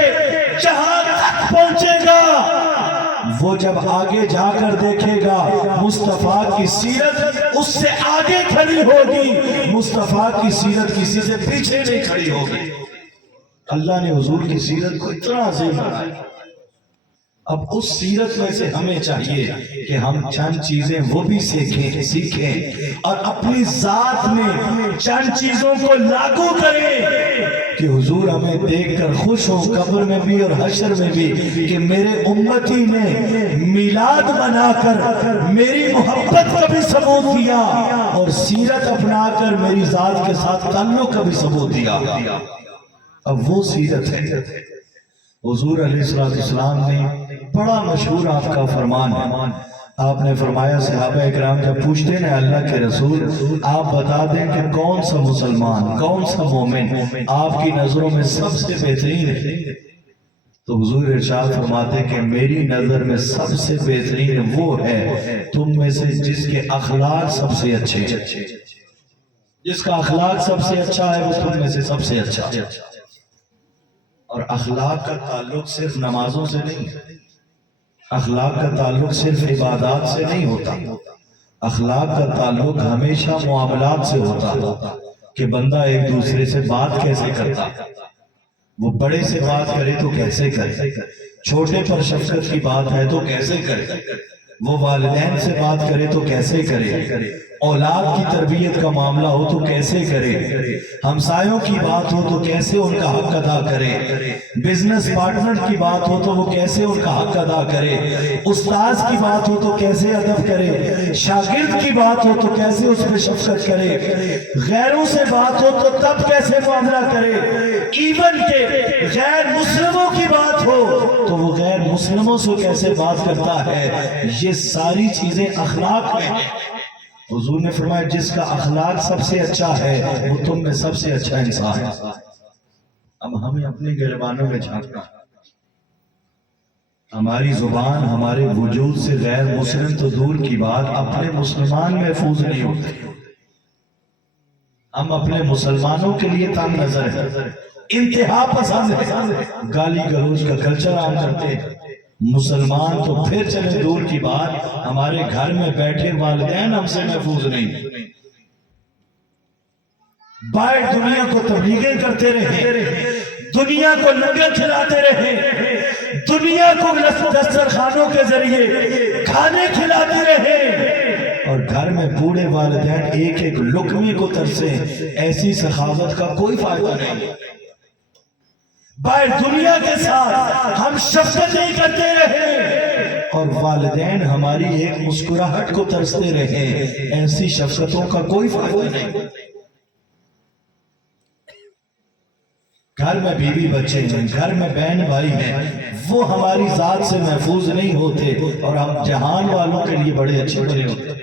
کا وہ جب آگے جا کر دیکھے گا مصطفیٰ کی سیرت اس سے آگے کھڑی ہوگی، مصطفیٰ کی سیرت کسی سے پیچھے نہیں کھڑی ہوگی۔ اللہ نے حضور کی سیرت کو اتنا عظیم بنایا۔ اب اس سیرت میں سے ہمیں چاہیے کہ ہم چند چیزیں وہ بھی سیکھیں اور اپنی ذات میں چند چیزوں کو لاگو کریں کہ حضور ہمیں دیکھ کر خوش ہو قبر میں بھی اور حشر میں بھی کہ میرے امتی نے میلاد بنا کر میری محبت کا بھی ثبوت دیا اور سیرت اپنا کر میری ذات کے ساتھ تعلق کا بھی ثبوت دیا۔ اب وہ سیرت ہے۔ حضور علیہ السلام نے بڑا مشہور آپ کا فرمان ہے، آپ نے فرمایا صحابہ اکرام جب پوچھتے ہیں اللہ کے رسول آپ بتا دیں کہ کون سا مسلمان کون سا مومن آپ کی نظروں میں سب سے بہترین ہے، تو حضور ارشاد فرماتے کہ میری نظر میں سب سے بہترین وہ ہے تم میں سے جس کے اخلاق سب سے اچھے ہیں، جس کا اخلاق سب سے اچھا ہے وہ تم میں سے سب سے اچھا ہے۔ اور اخلاق کا تعلق صرف نمازوں سے نہیں، اخلاق کا تعلق صرف عبادات سے نہیں ہوتا، اخلاق کا تعلق ہمیشہ معاملات سے ہوتا کہ بندہ ایک دوسرے سے بات کیسے کرتا، وہ بڑے سے بات کرے تو کیسے کرے، چھوٹے پر شفقت کی بات ہے تو کیسے کرے، وہ والدین سے بات کرے تو کیسے کرے، اولاد کی تربیت کا معاملہ ہو تو کیسے کرے، ہمسایوں کی بات ہو تو کیسے ان کا حق ادا کرے، بزنس پارٹنر کی بات ہو تو وہ کیسے ان کا حق ادا کرے، استاذ کی بات ہو تو کیسے ادب کرے، شاگرد کی بات ہو تو کیسے اس پہ شفقت کرے، غیروں سے بات ہو تو تب کیسے معاملہ کرے، ایون کہ غیر مسلموں کی بات ہو تو وہ غیر مسلموں سے کیسے بات کرتا ہے، یہ ساری چیزیں اخلاق میں ہیں۔ حضور نے فرمایا جس کا اخلاق سب سے اچھا ہے وہ تم میں سب سے اچھا انسان ہے۔ اب ہمیں اپنے گریبانوں میں جھانکنا، ہماری زبان ہمارے وجود سے غیر مسلم تو دور کی بات اپنے مسلمان محفوظ نہیں ہوتے، ہم اپنے مسلمانوں کے لیے تنگ نظر ہے، انتہا پسند ہے، گالی گلوچ کا کلچر عام کرتے ہیں، مسلمان تو پھر چلے دور کی بات ہمارے گھر میں بیٹھے والدین ہم سے محفوظ نہیں، باہر دنیا کو تبلیغیں کرتے رہے، دنیا کو لنگر کھلاتے رہے، دنیا کو دسترخوانوں کے ذریعے کھانے کھلاتے رہے، اور گھر میں بوڑھے والدین ایک ایک لقمے کو ترسے، ایسی سخاوت کا کوئی فائدہ نہیں۔ باہر دنیا کے ساتھ ہم شفقتیں کرتے رہے اور والدین ہماری ایک مسکراہٹ کو ترستے رہے، ایسی شفقتوں کا کوئی فائدہ نہیں۔ گھر میں بیوی بچے ہیں، گھر میں بہن بھائی ہیں، وہ ہماری ذات سے محفوظ نہیں ہوتے اور ہم جہان والوں کے لیے بڑے اچھے بنے ہوتے۔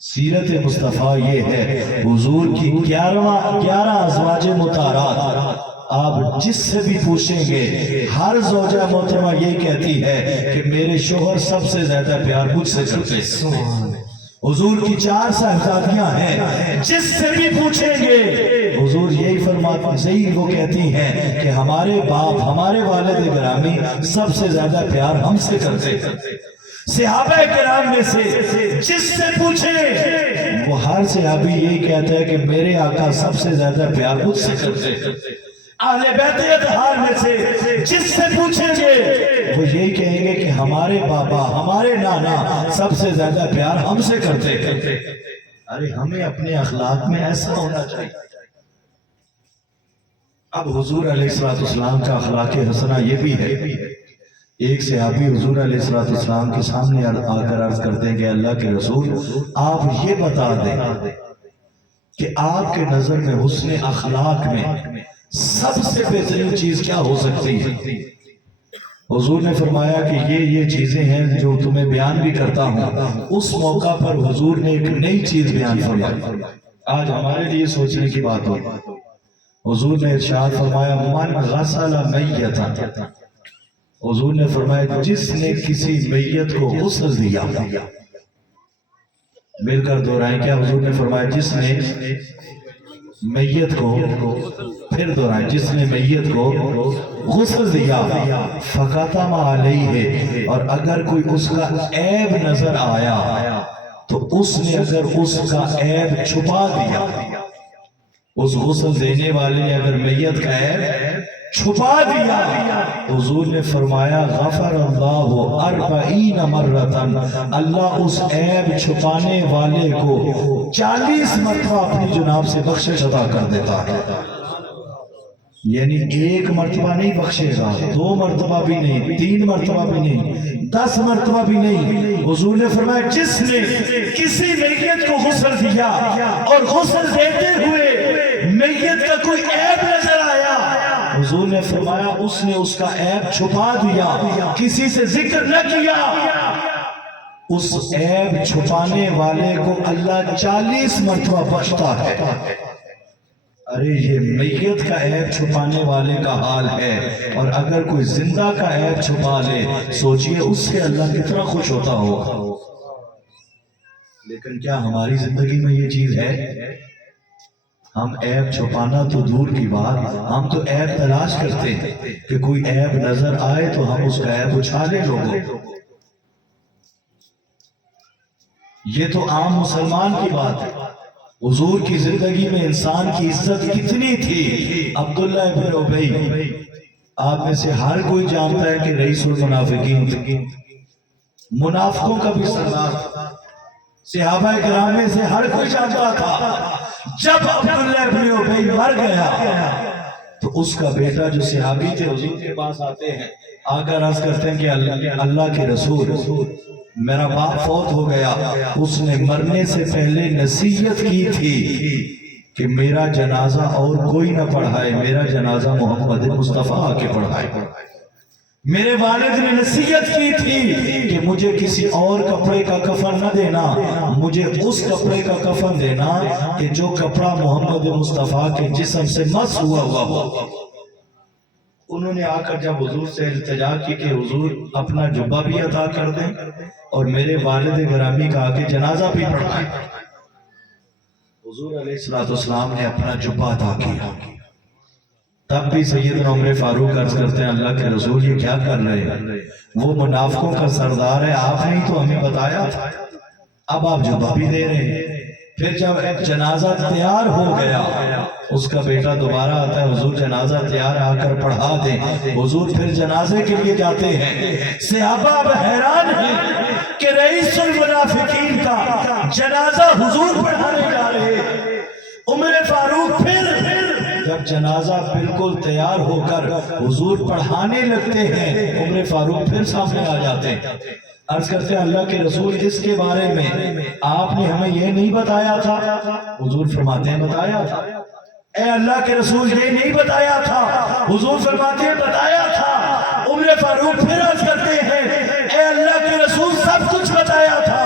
سیرت مصطفیٰ یہ ہے، حضور کی 11 ازواج مطہرات، آپ جس سے بھی پوچھیں گے ہر زوجہ محترمہ یہ کہتی ہے کہ میرے شوہر سب سے زیادہ پیار مجھ سے کرتے ہیں۔ حضور کی 4 صاحبزادیاں ہیں، جس سے بھی پوچھیں گے حضور یہی فرماتے صحیح وہ کہتی ہیں کہ ہمارے باپ ہمارے والد گرامی سب سے زیادہ پیار ہم سے کرتے ہیں۔ صحابہ کرام میں سے جس سے پوچھیں وہ ہر صحابی یہی کہتا ہے کہ میرے آقا سب سے زیادہ پیار مجھ سے کرتے ہیں۔ اہل بیت اطہار میں سے جس سے پوچھیں گے وہ یہی کہیں گے کہ ہمارے بابا ہمارے نانا سب سے زیادہ پیار ہم سے کرتے ہیں۔ ارے ہمیں اپنے اخلاق میں ایسا ہونا چاہیے۔ اب حضور علیہ السلام کا اخلاق حسنہ یہ بھی ہے، ایک صحابی حضور علیہ السلام کے سامنے آ کر عرض کرتے ہیں کہ اللہ کے رسول آپ یہ بتا دیں کہ آپ کے نظر میں حسن اخلاق میں سب سے بہترین چیز کیا ہو سکتی ہے؟ حضور نے فرمایا کہ یہ چیزیں ہیں جو تمہیں بیان بھی کرتا ہوں۔ اس موقع پر حضور نے ایک نئی چیز بیان فرمائی، آج ہمارے لیے سوچنے کی بات ہو۔ حضور نے ارشاد فرمایا من غسل میتا، حضور نے فرمایا جس نے کسی میت کو غسل دیا، مل کر دہرائیں کیا؟ حضور نے فرمایا جس نے میت کو پھر دہرائیں، جس نے میت کو غسل دیا فَقَتَمَ عَلَيْهِ، اور اگر کوئی اس کا عیب نظر آیا تو اس نے اگر اس کا عیب چھپا دیا، اس غسل دینے والے نے اگر میت کا عیب چھپا دیا، حضور نے فرمایا غفر اللہ 40 مرتن، اللہ اس عیب چھپانے والے کو 40 مرتبہ اپنی جناب سے بخشش عطا کر دیتا ہے۔ یعنی 1 مرتبہ نہیں بخشے گا، 2 مرتبہ بھی نہیں، 3 مرتبہ بھی نہیں، 10 مرتبہ بھی نہیں۔ حضور نے فرمایا جس نے کسی میت کو غسل دیا اور غسل دیتے ہوئے میت کا کوئی عیب نظر آیا، حضور نے فرمایا اس نے اس کا عیب چھپا دیا، کسی سے ذکر نہ کیا، اس عیب چھپانے والے کو اللہ 40 مرتبہ بخشتا ہے۔ ارے یہ میت کا عیب چھپانے والے کا حال ہے، اور اگر کوئی زندہ کا عیب چھپا لے، سوچئے اس سے اللہ کتنا خوش ہوتا ہوگا۔ لیکن کیا ہماری زندگی میں یہ چیز ہے؟ ہم عیب چھپانا تو دور کی بات، ہم تو عیب تلاش کرتے ہیں کہ کوئی عیب نظر آئے تو ہم اس کا عیب اچھالے لوگوں۔ یہ تو عام مسلمان کی بات ہے۔ حضور کی زندگی میں انسان کی عزت کتنی تھی۔ عبداللہ ابن ابی، آپ میں سے ہر کوئی جانتا ہے کہ رئیس المنافقین تھے، منافقوں کا بھی سردار تھا، صحابہ کرام میں سے ہر کوئی جانتا تھا۔ جب عبداللہ ابن ابی مر گیا تو اس کا بیٹا جو صحابی تھے حضور کے پاس آتے ہیں، آ کر عرض کرتے ہیں کہ اللہ کے رسول، میرا باپ فوت ہو گیا، اس نے مرنے سے پہلے نصیحت کی تھی کہ میرا جنازہ اور کوئی نہ پڑھائے، میرا جنازہ محمد مصطفیٰ آ کے پڑھائے۔ میرے والد نے نصیحت کی تھی کہ مجھے کسی اور کپڑے کا کفن نہ دینا، مجھے اس کپڑے کا کفن دینا کہ جو کپڑا محمد مصطفیٰ کے جسم سے مس ہوا ہو۔ انہوں نے آ کر جب حضور سے التجا کی کہ حضور اپنا جبہ بھی عطا کر دیں اور میرے والد گرامی کا آگے جنازہ بھی پڑھائیں، حضور علیہ السلام نے اپنا جبہ عطا کیا۔ تب بھی سیدنا عمر فاروق عرض کرتے ہیں اللہ کے رسول یہ کیا کر رہے ہیں؟ وہ منافقوں کا سردار ہے، آپ نے تو ہمیں بتایا تھا، اب آپ جبہ بھی دے رہے ہیں۔ پھر جب جنازہ تیار ہو گیا، اس کا بیٹا دوبارہ آتا ہے، حضور جنازہ تیار، آ کر پڑھا دیں۔ حضور پھر جنازے کے لیے جاتے ہیں، صحابہ اب حیران ہیں کہ رئیس المنافقین کا جنازہ حضور پڑھانے جا رہے ہیں۔ عمر فاروق پھر جب جنازہ بالکل تیار ہو کر حضور پڑھانے لگتے ہیں، عمر فاروق پھر سامنے آ جاتے ہیں، عرض کرتے ہیں اللہ کے رسول اس کے بارے میں آپ نے ہمیں یہ نہیں بتایا تھا؟ حضور فرماتے ہیں بتایا تھا۔ اے اللہ کے رسول یہ نہیں بتایا تھا؟ حضور فرماتے ہیں بتایا تھا۔ عمر فاروق پھر عرض کرتے ہیں اے اللہ کے رسول سب کچھ بتایا تھا،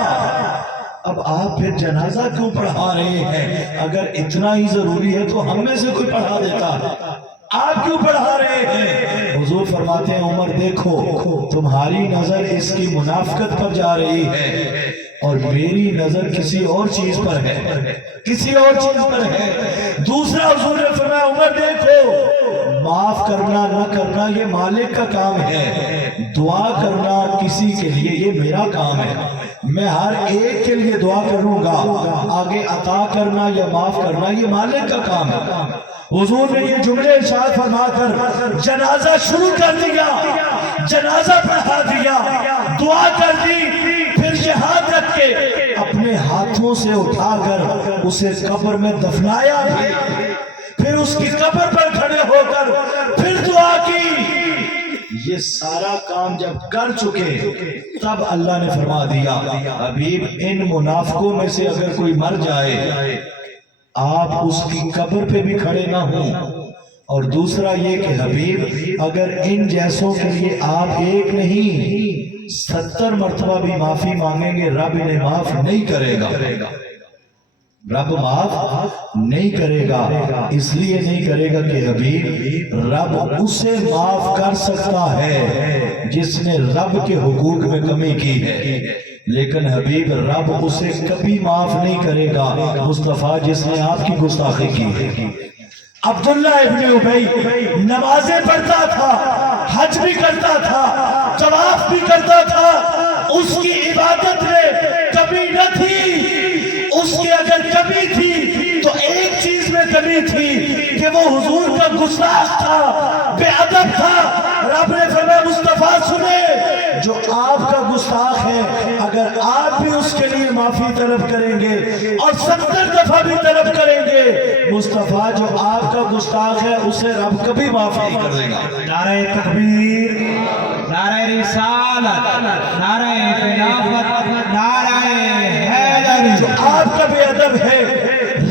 اب آپ پھر جنازہ کیوں پڑھا رہے ہیں؟ اگر اتنا ہی ضروری ہے تو ہم میں سے کوئی پڑھا دیتا، آپ کیوں پڑھا رہے ہیں؟ حضور فرماتے ہیں عمر دیکھو تمہاری نظر اس کی منافقت پر جا رہی ہے اور میری نظر کسی اور چیز پر ہے، کسی اور چیز پر ہے۔ دوسرا حضور نے فرمایا عمر دیکھو معاف کرنا نہ کرنا یہ مالک کا کام ہے، دعا کرنا کسی کے لیے یہ میرا کام ہے، میں ہر ایک کے لیے دعا کروں گا، آگے عطا کرنا یا معاف کرنا یہ مالک کا کام ہے۔ حضور نے یہ جملے ارشاد فرما کر جنازہ شروع کر دیا، جنازہ پڑھا دیا، دعا کر دی، پھر یہ ہاتھ رکھ کے اپنے ہاتھوں سے اٹھا کر اسے قبر میں دفنایا بھی، پھر اس کی قبر پر کھڑے ہو کر پھر دعا کی۔ یہ سارا کام جب کر چکے تب اللہ نے فرما دیا حبیب ان منافقوں میں سے اگر کوئی مر جائے آپ اس کی قبر پہ بھی کھڑے نہ ہوں، اور دوسرا یہ کہ حبیب اگر ان جیسوں کے لیے آپ ایک نہیں 70 مرتبہ بھی معافی مانگیں گے رب انہیں معاف نہیں کرے گا، رب معاف نہیں کرے گا۔ اس لیے نہیں کرے گا کہ حبیب رب اسے معاف کر سکتا ہے جس نے رب کے حقوق میں کمی کی ہے، لیکن حبیب رب اسے کبھی معاف نہیں کرے گا مصطفیٰ جس نے آپ کی گستاخی کی۔ عبداللہ ابن ابی نمازیں پڑھتا تھا، حج بھی کرتا تھا، طواف بھی کرتا تھا، اس کی عبادت میں کمی نہ تھی، اس کی اگر کمی تھی تو ایک چیز میں کمی تھی کہ وہ حضور کا گستاخ تھا، بے ادب تھا۔ رب نے فرمایا مصطفیٰ سنے، جو آپ کا گستاخ ہے اگر آپ بھی اس کے لیے معافی طلب کریں گے اور 70 دفعہ بھی طلب کریں گے، مصطفیٰ جو آپ کا گستاخ ہے اسے رب کبھی معاف نہیں کرے گا۔ نعرہ تکبیر، نعرہ رسالت، نعرہ خلافت، نعرہ حیدری۔ جو آپ کا بے ادب ہے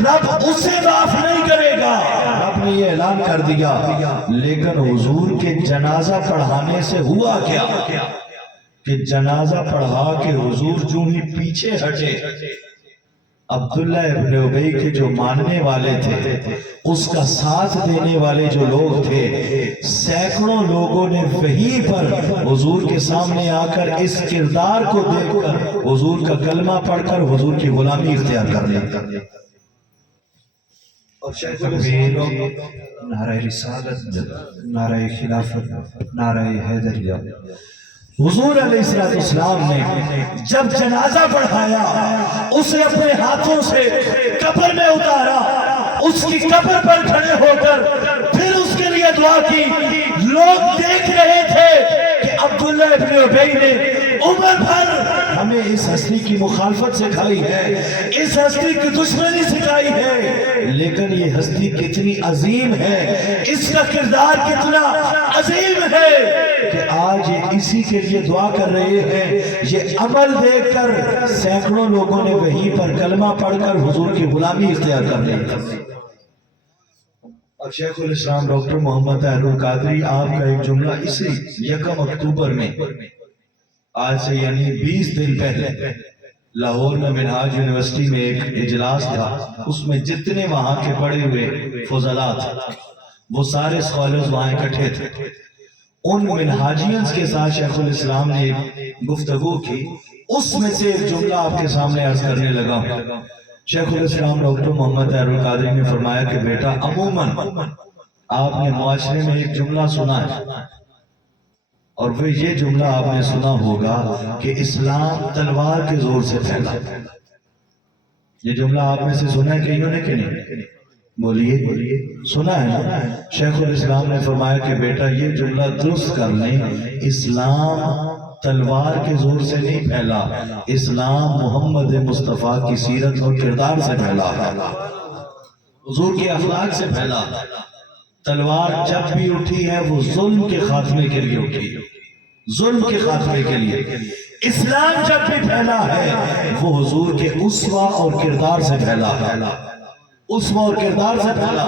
رب اسے معاف نہیں کرے گا۔ رب نے یہ اعلان کر دیا، لیکن حضور کے جنازہ پڑھانے سے ہوا کیا کہ جنازہ پڑھا کے حضور جو ہی پیچھے ہٹے، عبداللہ ابن ابی کے جو ماننے والے تھے، اس کا ساتھ دینے والے جو لوگ تھے، سینکڑوں لوگوں نے وہیں پر حضور کے سامنے آ کر اس کردار کو دیکھ کر حضور کا کلمہ پڑھ کر حضور کی غلامی اختیار کر لی۔ اور شیخ تکبیر، نعرہ رسالت، نعرہ خلافت، نعرہ حیدریہ۔ حضور علیہ السلام نے جب جنازہ پڑھایا، اسے اپنے ہاتھوں سے قبر میں اتارا، اس کی قبر پر کھڑے ہو کر پھر اس کے لیے دعا کی۔ لوگ دیکھ رہے تھے کہ عبداللہ ابن ابی نے عمر بھر ہمیں اس ہستی کی مخالفت سکھائی ہے، اس ہستی کی دشمنی سکھائی ہے، لیکن یہ ہستی کتنی عظیم ہے، اس کا کردار کتنا عظیم ہے کہ آج یہ اسی کے لیے دعا کر رہے ہیں۔ یہ عمل دیکھ کر سینکڑوں لوگوں نے وہیں پر کلمہ پڑھ کر حضور کی غلامی اختیار کر لی۔ اور شیخ الاسلام ڈاکٹر محمد طاہر القادری آپ کا ایک جملہ اسی 1 اکتوبر میں، آج سے یعنی 20 دن پہلے، لاہور میں منہاج یونیورسٹی میں ایک اجلاس تھا، اس میں جتنے وہاں کے پڑھے ہوئے فضلاء تھے وہ سارے اسکالرز وہاں اکٹھے تھے۔ ان منہاجینز کے ساتھ شیخ الاسلام نے ایک گفتگو کی، اس میں سے ایک جملہ آپ کے سامنے عرض کرنے لگا۔ شیخ الاسلام ڈاکٹر محمد طاہر القادری نے فرمایا کہ بیٹا عموماً آپ نے معاشرے میں ایک جملہ سنا ہے، اور وہ یہ جملہ آپ نے سنا ہوگا کہ اسلام تلوار کے زور سے پھیلا۔ یہ جملہ آپ میں سے سنا ہے کئیوں نے کہ نہیں؟ بولیے، سنا ہے نا؟ شیخ الاسلام نے فرمایا کہ بیٹا یہ جملہ درست کر لیں، اسلام تلوار کے زور سے نہیں پھیلا، اسلام محمد مصطفیٰ کی سیرت اور کردار سے پھیلا، حضور کے اخلاق سے پھیلا۔ تلوار جب بھی اٹھی ہے وہ ظلم کے خاتمے کے لیے اٹھی، ظلم کے خاتمے کے لیے۔ اسلام جب بھی پھیلا ہے وہ حضور کے اسوہ اور کردار سے پھیلا، اسوہ اور کردار سے پھیلا۔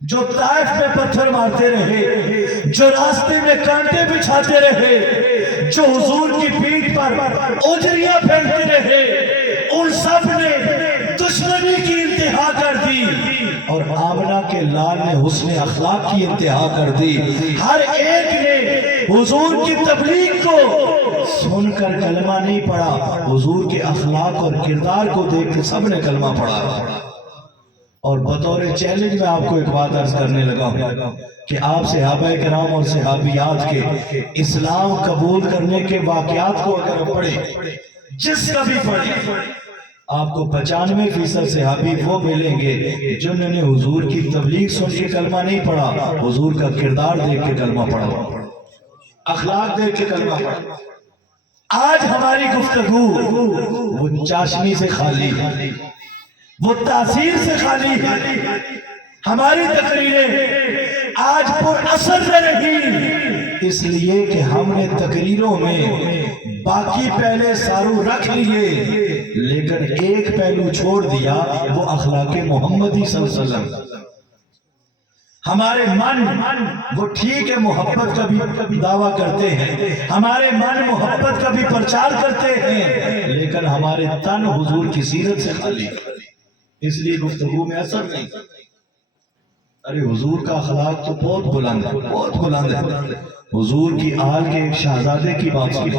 جو طائف میں پتھر مارتے رہے، جو راستے میں کانٹے بچھاتے رہے، جو حضور کی پیٹھ پر اجریاں پھینکتے رہے، ان سب نے دشمنی کی انتہا کر دی، اور آمنہ کے لال نے حسن اخلاق کی انتہا کر دی۔ ہر ایک نے حضور کی تبلیغ کو سن کر کلمہ نہیں پڑھا، حضور کے اخلاق اور کردار کو دیکھ کے سب نے کلمہ پڑھا۔ اور بطور چیلنج میں آپ کو ایک بات عرض کرنے لگا ہوں کہ آپ صحابہ کرام اور صحابیات کے اسلام قبول کرنے کے واقعات کو اگر پڑھیں، جس کا بھی پڑھیں، آپ کو 95% صحابی وہ ملیں گے جنہوں نے حضور کی تبلیغ سن کے کلمہ نہیں پڑھا، حضور کا کردار دیکھ کے کلمہ پڑھا، اخلاق دیکھ کے کلمہ پڑھا۔ آج ہماری گفتگو وہ چاشنی سے خالی، وہ تاثیر سے خالی ہے۔ ہماری تقریریں آج پر اثر نہ رہی، اس لیے کہ ہم نے تقریروں میں باقی پہلے سارو رکھ لیے، لیکن ایک پہلو چھوڑ دیا، وہ اخلاق محمدی صلی اللہ علیہ وسلم۔ ہمارے من وہ ٹھیک ہے محبت کا بھی دعویٰ کرتے ہیں، ہمارے من محبت کا بھی پرچار کرتے ہیں، لیکن ہمارے تن حضور کی سیرت سے خالی، اس لیے گفتگو میں اثر نہیں۔ ارے حضور کا اخلاق تو بہت بلند ہے، بہت بلند ہے۔ حضور کی آل کے ایک شہزادے کی بات سنی،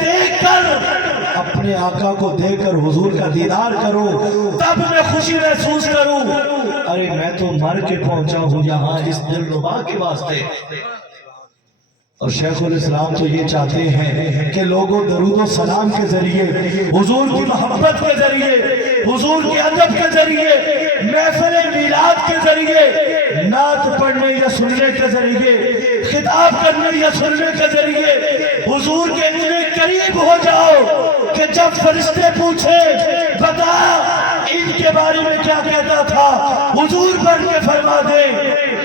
دیکھ کر اپنے آقا کو دیکھ کر حضور کا دیدار کرو، تب میں خوشی محسوس کروں۔ ارے میں تو مر کے پہنچا ہوں یہاں اس دلربا کے واسطے۔ اور شیخ الاسلام تو یہ چاہتے ہیں کہ لوگوں درود و سلام کے ذریعے، حضور کی محبت کے ذریعے، حضور کے ادب کے ذریعے، محفل میلاد کے ذریعے، نعت پڑھنے یا سننے کے ذریعے، خطاب کرنے یا سننے کے ذریعے حضور کے اتنے قریب ہو جاؤ کہ جب فرشتے پوچھے بتا ان کے بارے میں کیا کہتا تھا، حضور پڑھ کے فرما دے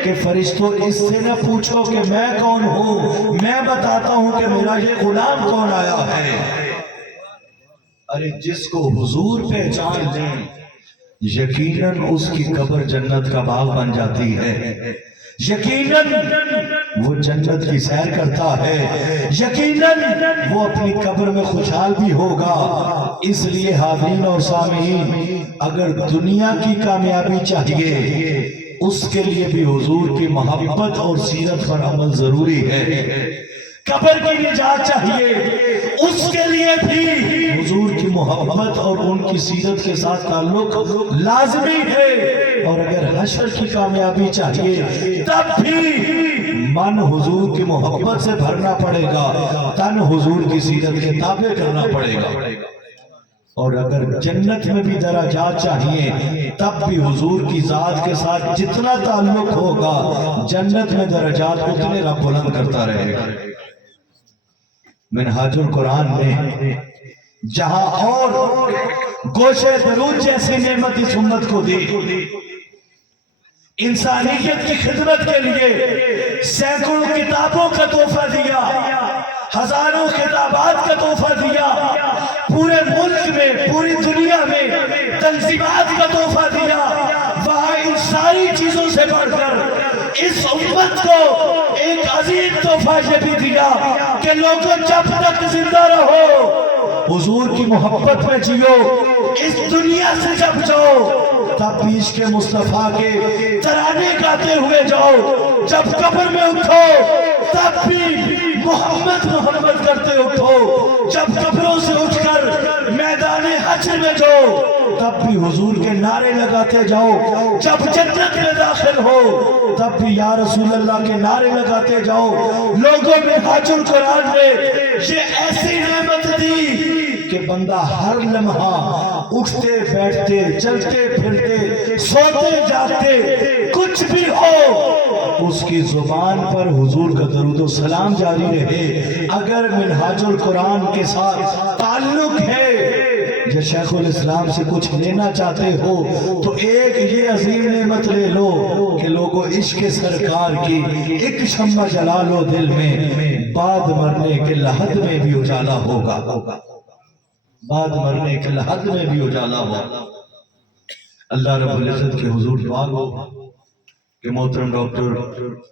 کہ فرشتوں اس سے نہ پوچھو کہ میں کون ہوں، میں بتاتا ہوں کہ میرا یہ غلام کون آیا ہے۔ ارے جس کو حضور پہچان لیں یقیناً اس کی قبر جنت کا باغ بن جاتی ہے، یقیناً وہ جنت کی سیر کرتا ہے، یقیناً وہ اپنی قبر میں خوشحال بھی ہوگا۔ اس لیے حاضرین اور سامعین، اگر دنیا کی کامیابی چاہیے اس کے لیے بھی حضور کی محبت اور سیرت پر عمل ضروری ہے۔ قبر کی نجات چاہیے اس کے لیے بھی حضور کی محبت اور ان کی سیرت کے ساتھ تعلق لازمی ہے، اور اگر حشر کی کامیابی چاہیے تب بھی من حضور کی محبت سے بھرنا پڑے گا، تن حضور کی سیرت کے تابع کرنا پڑے گا۔ اور اگر جنت میں بھی درجات چاہیے تب بھی حضور کی ذات کے ساتھ جتنا تعلق ہوگا جنت میں درجات اتنے رب بلند کرتا رہے گا۔ منہاج القرآن میں جہاں اور گوشے درود جیسی نعمت اس امت کو دی، انسانیت کی خدمت کے لیے سینکڑوں کتابوں کا تحفہ دیا، ہزاروں خطابات کا تحفہ دیا، پورے ملک میں پوری دنیا میں تنظیمات کا تحفہ دیا، وہاں ان ساری چیزوں سے بڑھ کر اس امت کو ایک عظیم تحفہ یہ بھی دیا کہ لوگوں جب تک زندہ رہو حضور کی محبت میں جیو، اس دنیا سے جب جاؤ تب بھی عشق مصطفیٰ کے ترانے گاتے ہوئے جاؤ، جب قبر میں اٹھو تب بھی محمد محمد کرتے اٹھو، جب قبروں سے اٹھ کر میدان حشر میں جاؤ تب بھی حضور کے نعرے لگاتے جاؤ، جب جنت میں داخل ہو تب بھی یا رسول اللہ کے نعرے لگاتے جاؤ۔ لوگوں میں منہاج القرآن نے یہ ایسی نعمت دی کہ بندہ ہر لمحہ اٹھتے بیٹھتے چلتے پھرتے سوتے جاگتے کچھ بھی ہو اس کی زبان پر حضور کا درود و سلام جاری رہے۔ اگر منہاج القرآن کے ساتھ تعلق ہے یا شیخ الاسلام سے کچھ لینا چاہتے ہو تو ایک یہ عظیم نعمت لے لو کہ لوگوں عشق سرکار کی ایک شمع جلا لو دل میں، بعد مرنے کے لحد میں بھی اجالا ہوگا، بعد مرنے کے لحد میں بھی اجالا ہوگا۔ اللہ رب العزت کے حضور دعا ہو کہ محترم ڈاکٹر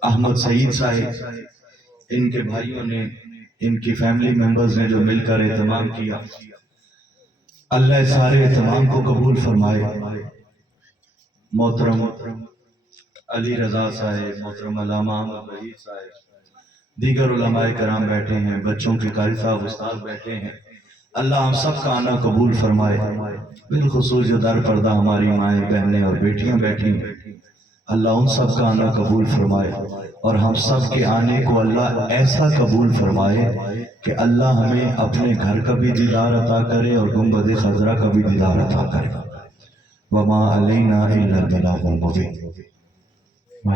احمد سعید صاحب، ان کے بھائیوں نے، ان کی فیملی ممبرز نے جو مل کر اہتمام کیا، اللہ سارے اہتمام کو قبول فرمائے۔ محترم علی رضا صاحب، محترم علامہ احمد وحید صاحب، دیگر علماء کرام بیٹھے ہیں، بچوں کے قاری صاحب استاد بیٹھے ہیں، اللہ ہم سب کا آنا قبول فرمائے۔ بالخصوص جو در پردہ ہماری مائیں بہنیں اور بیٹیاں بیٹھی ہیں، اللہ ان سب کا آنا قبول فرمائے، اور ہم سب کے آنے کو اللہ ایسا قبول فرمائے کہ اللہ ہمیں اپنے گھر کا بھی دیدار عطا کرے اور گنبد خضرا کا بھی دیدار عطا کرے۔ وما علینا الا البلاغ المبین۔